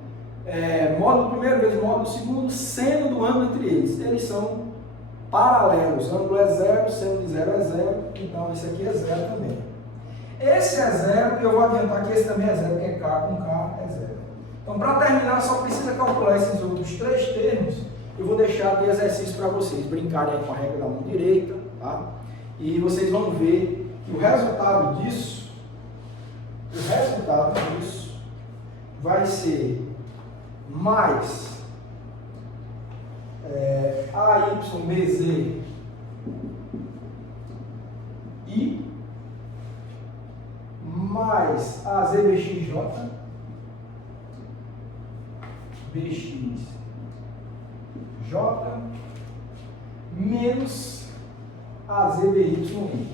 módulo primeiro vezes módulo segundo, seno do ângulo entre eles. Eles são paralelos, ângulo é zero, seno de zero é zero, então esse aqui é zero também. Esse é zero, e eu vou adiantar que esse também é zero, porque K com K é zero. Então, para terminar, só precisa calcular esses outros 3 termos. Eu vou deixar de exercício para vocês brincarem com a regra da mão direita, tá? E vocês vão ver que o resultado disso vai ser mais AYBZ I mais AZBXJ BX J menos AZBYI.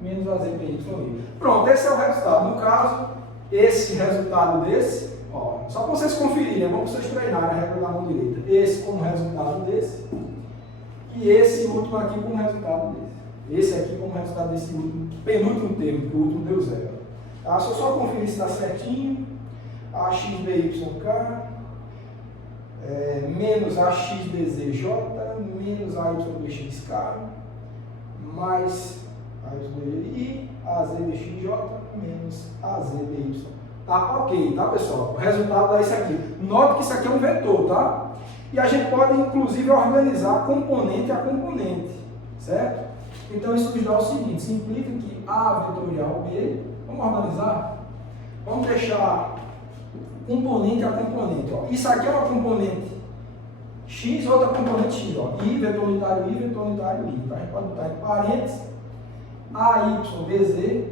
Menos AZBYI. Pronto, esse é o resultado. No caso, esse resultado desse, ó, só para vocês conferirem, é bom para vocês treinarem a regra da mão direita. Esse como resultado desse, e esse último aqui como resultado desse. Esse aqui como resultado desse último, penúltimo termo, porque o último deu zero. Tá? Só conferir se está certinho. AXBYK menos AXBZJ menos AYBXK mais AYBI AZBXJ menos AZBY. Tá ok, tá pessoal? O resultado dá isso aqui. Note que isso aqui é um vetor, tá? E a gente pode inclusive organizar componente a componente, certo? Então isso nos dá o seguinte, isso implica que A vetorial B, vamos organizar? Vamos deixar componente a componente. Ó. Isso aqui é uma componente X, outra componente X. Ó. I, vetor unitário I, vetor unitário I. Então a gente pode botar em parênteses AYBZ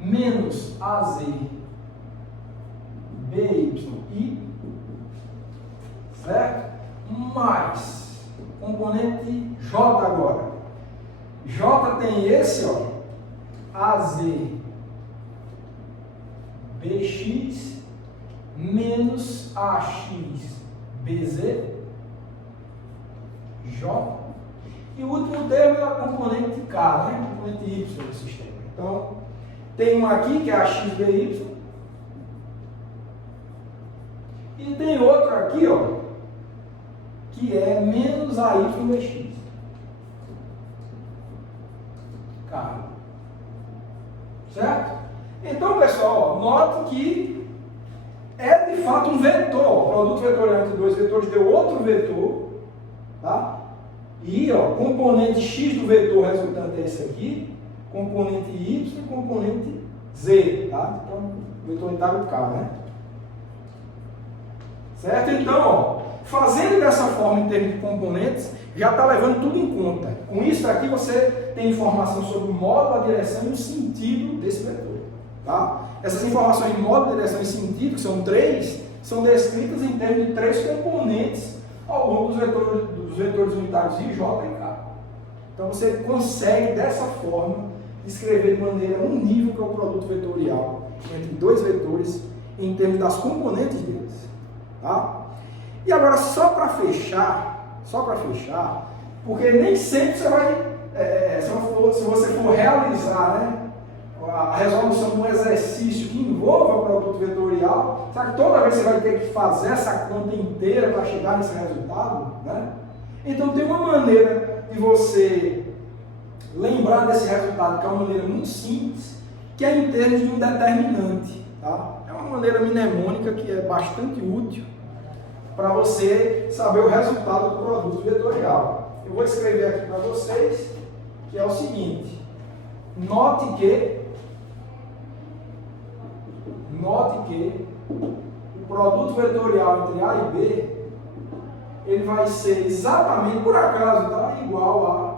menos AZBY BYI, certo? Mais componente J agora. J tem esse, ó, AZ BX menos AX BZ J. E o último termo é a componente K, né? A componente Y do sistema. Então, tem uma aqui que é a XBY. E tem outra aqui, ó, que é menos a YBX. K. Certo? Então, pessoal, ó, note que é de fato um vetor. O produto vetorial entre dois vetores deu outro vetor, tá? E, ó, componente X do vetor resultante é esse aqui, componente Y e componente Z, tá? Então, vetor unitário K, né? Certo? Então, ó, fazendo dessa forma em termos de componentes, já está levando tudo em conta. Com isso aqui você tem informação sobre o modo, a direção e o sentido desse vetor, tá? Essas informações de modo, direção e sentido, que são três, são descritas em termos de três componentes ao longo dos vetores unitários I, J e K. Então você consegue, dessa forma, descrever de maneira unívoca o produto vetorial entre dois vetores em termos das componentes deles. Tá? E agora, só para fechar, porque nem sempre você vai, se você for realizar, né, a resolução de um exercício que envolva o produto vetorial, será que toda vez você vai ter que fazer essa conta inteira para chegar nesse resultado? Né? Então tem uma maneira de você lembrar desse resultado, que é uma maneira muito simples, que é em termos de um determinante. Tá? É uma maneira mnemônica que é bastante útil para você saber o resultado do produto vetorial. Eu vou escrever aqui para vocês, que é o seguinte: note que o produto vetorial entre A e B, ele vai ser exatamente, por acaso, tá? Igual a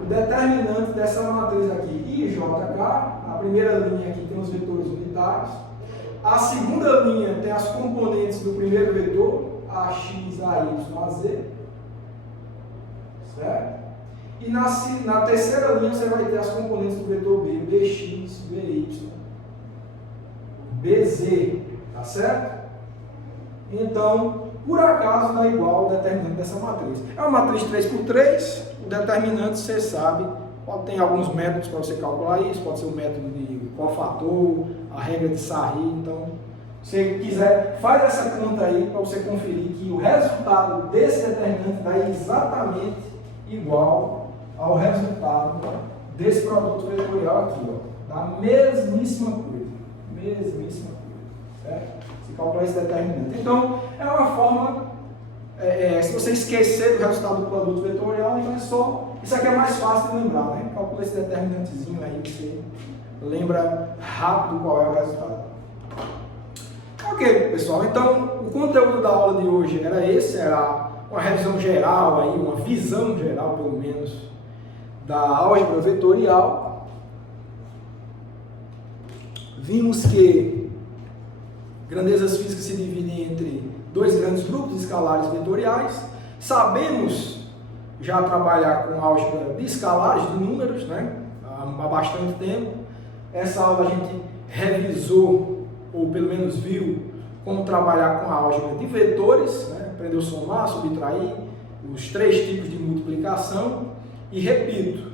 o determinante dessa matriz aqui, IJK. A primeira linha aqui tem os vetores unitários. A segunda linha tem as componentes do primeiro vetor, AX, AY, AZ. Certo? E na terceira linha você vai ter as componentes do vetor B, BX, BY, BZ. Tá certo? Então, por acaso, dá igual o determinante dessa matriz. É uma matriz 3x3, o determinante, você sabe, tem alguns métodos para você calcular isso, pode ser o método de cofator, a regra de Sarri. Então, se você quiser, faz essa conta aí para você conferir que o resultado desse determinante dá exatamente igual ao resultado desse produto vetorial aqui, ó, da mesmíssima coisa. Certo? Se calcular esse determinante. Então, é uma forma, se você esquecer do resultado do produto vetorial, então é só, isso aqui é mais fácil de lembrar, né? Calcula esse determinantezinho aí que você lembra rápido qual é o resultado. Ok, pessoal, então o conteúdo da aula de hoje era esse, era uma revisão geral aí, uma visão geral pelo menos da álgebra vetorial. Vimos que grandezas físicas se dividem entre dois grandes grupos de escalares vetoriais. Sabemos já trabalhar com álgebra de escalares, de números, né? Há bastante tempo. Essa aula a gente revisou, ou pelo menos viu, como trabalhar com a álgebra de vetores, né? Aprendeu a somar, subtrair, os três tipos de multiplicação. E repito,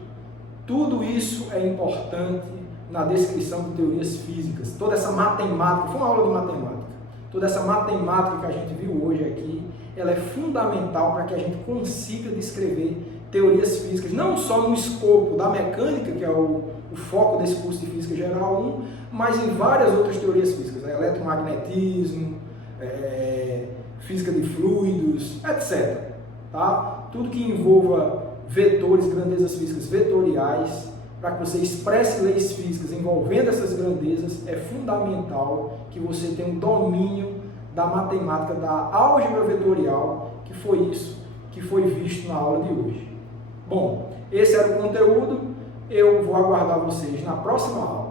tudo isso é importante na descrição de teorias físicas. Toda essa matemática, foi uma aula de matemática, toda essa matemática que a gente viu hoje aqui, ela é fundamental para que a gente consiga descrever teorias físicas, não só no escopo da mecânica, que é o foco desse curso de Física Geral 1, mas em várias outras teorias físicas, né? Eletromagnetismo, física de fluidos, etc. Tá? Tudo que envolva vetores, grandezas físicas vetoriais, para que você expresse leis físicas envolvendo essas grandezas, é fundamental que você tenha um domínio da matemática, da álgebra vetorial, que foi isso que foi visto na aula de hoje. Bom, esse era o conteúdo, eu vou aguardar vocês na próxima aula.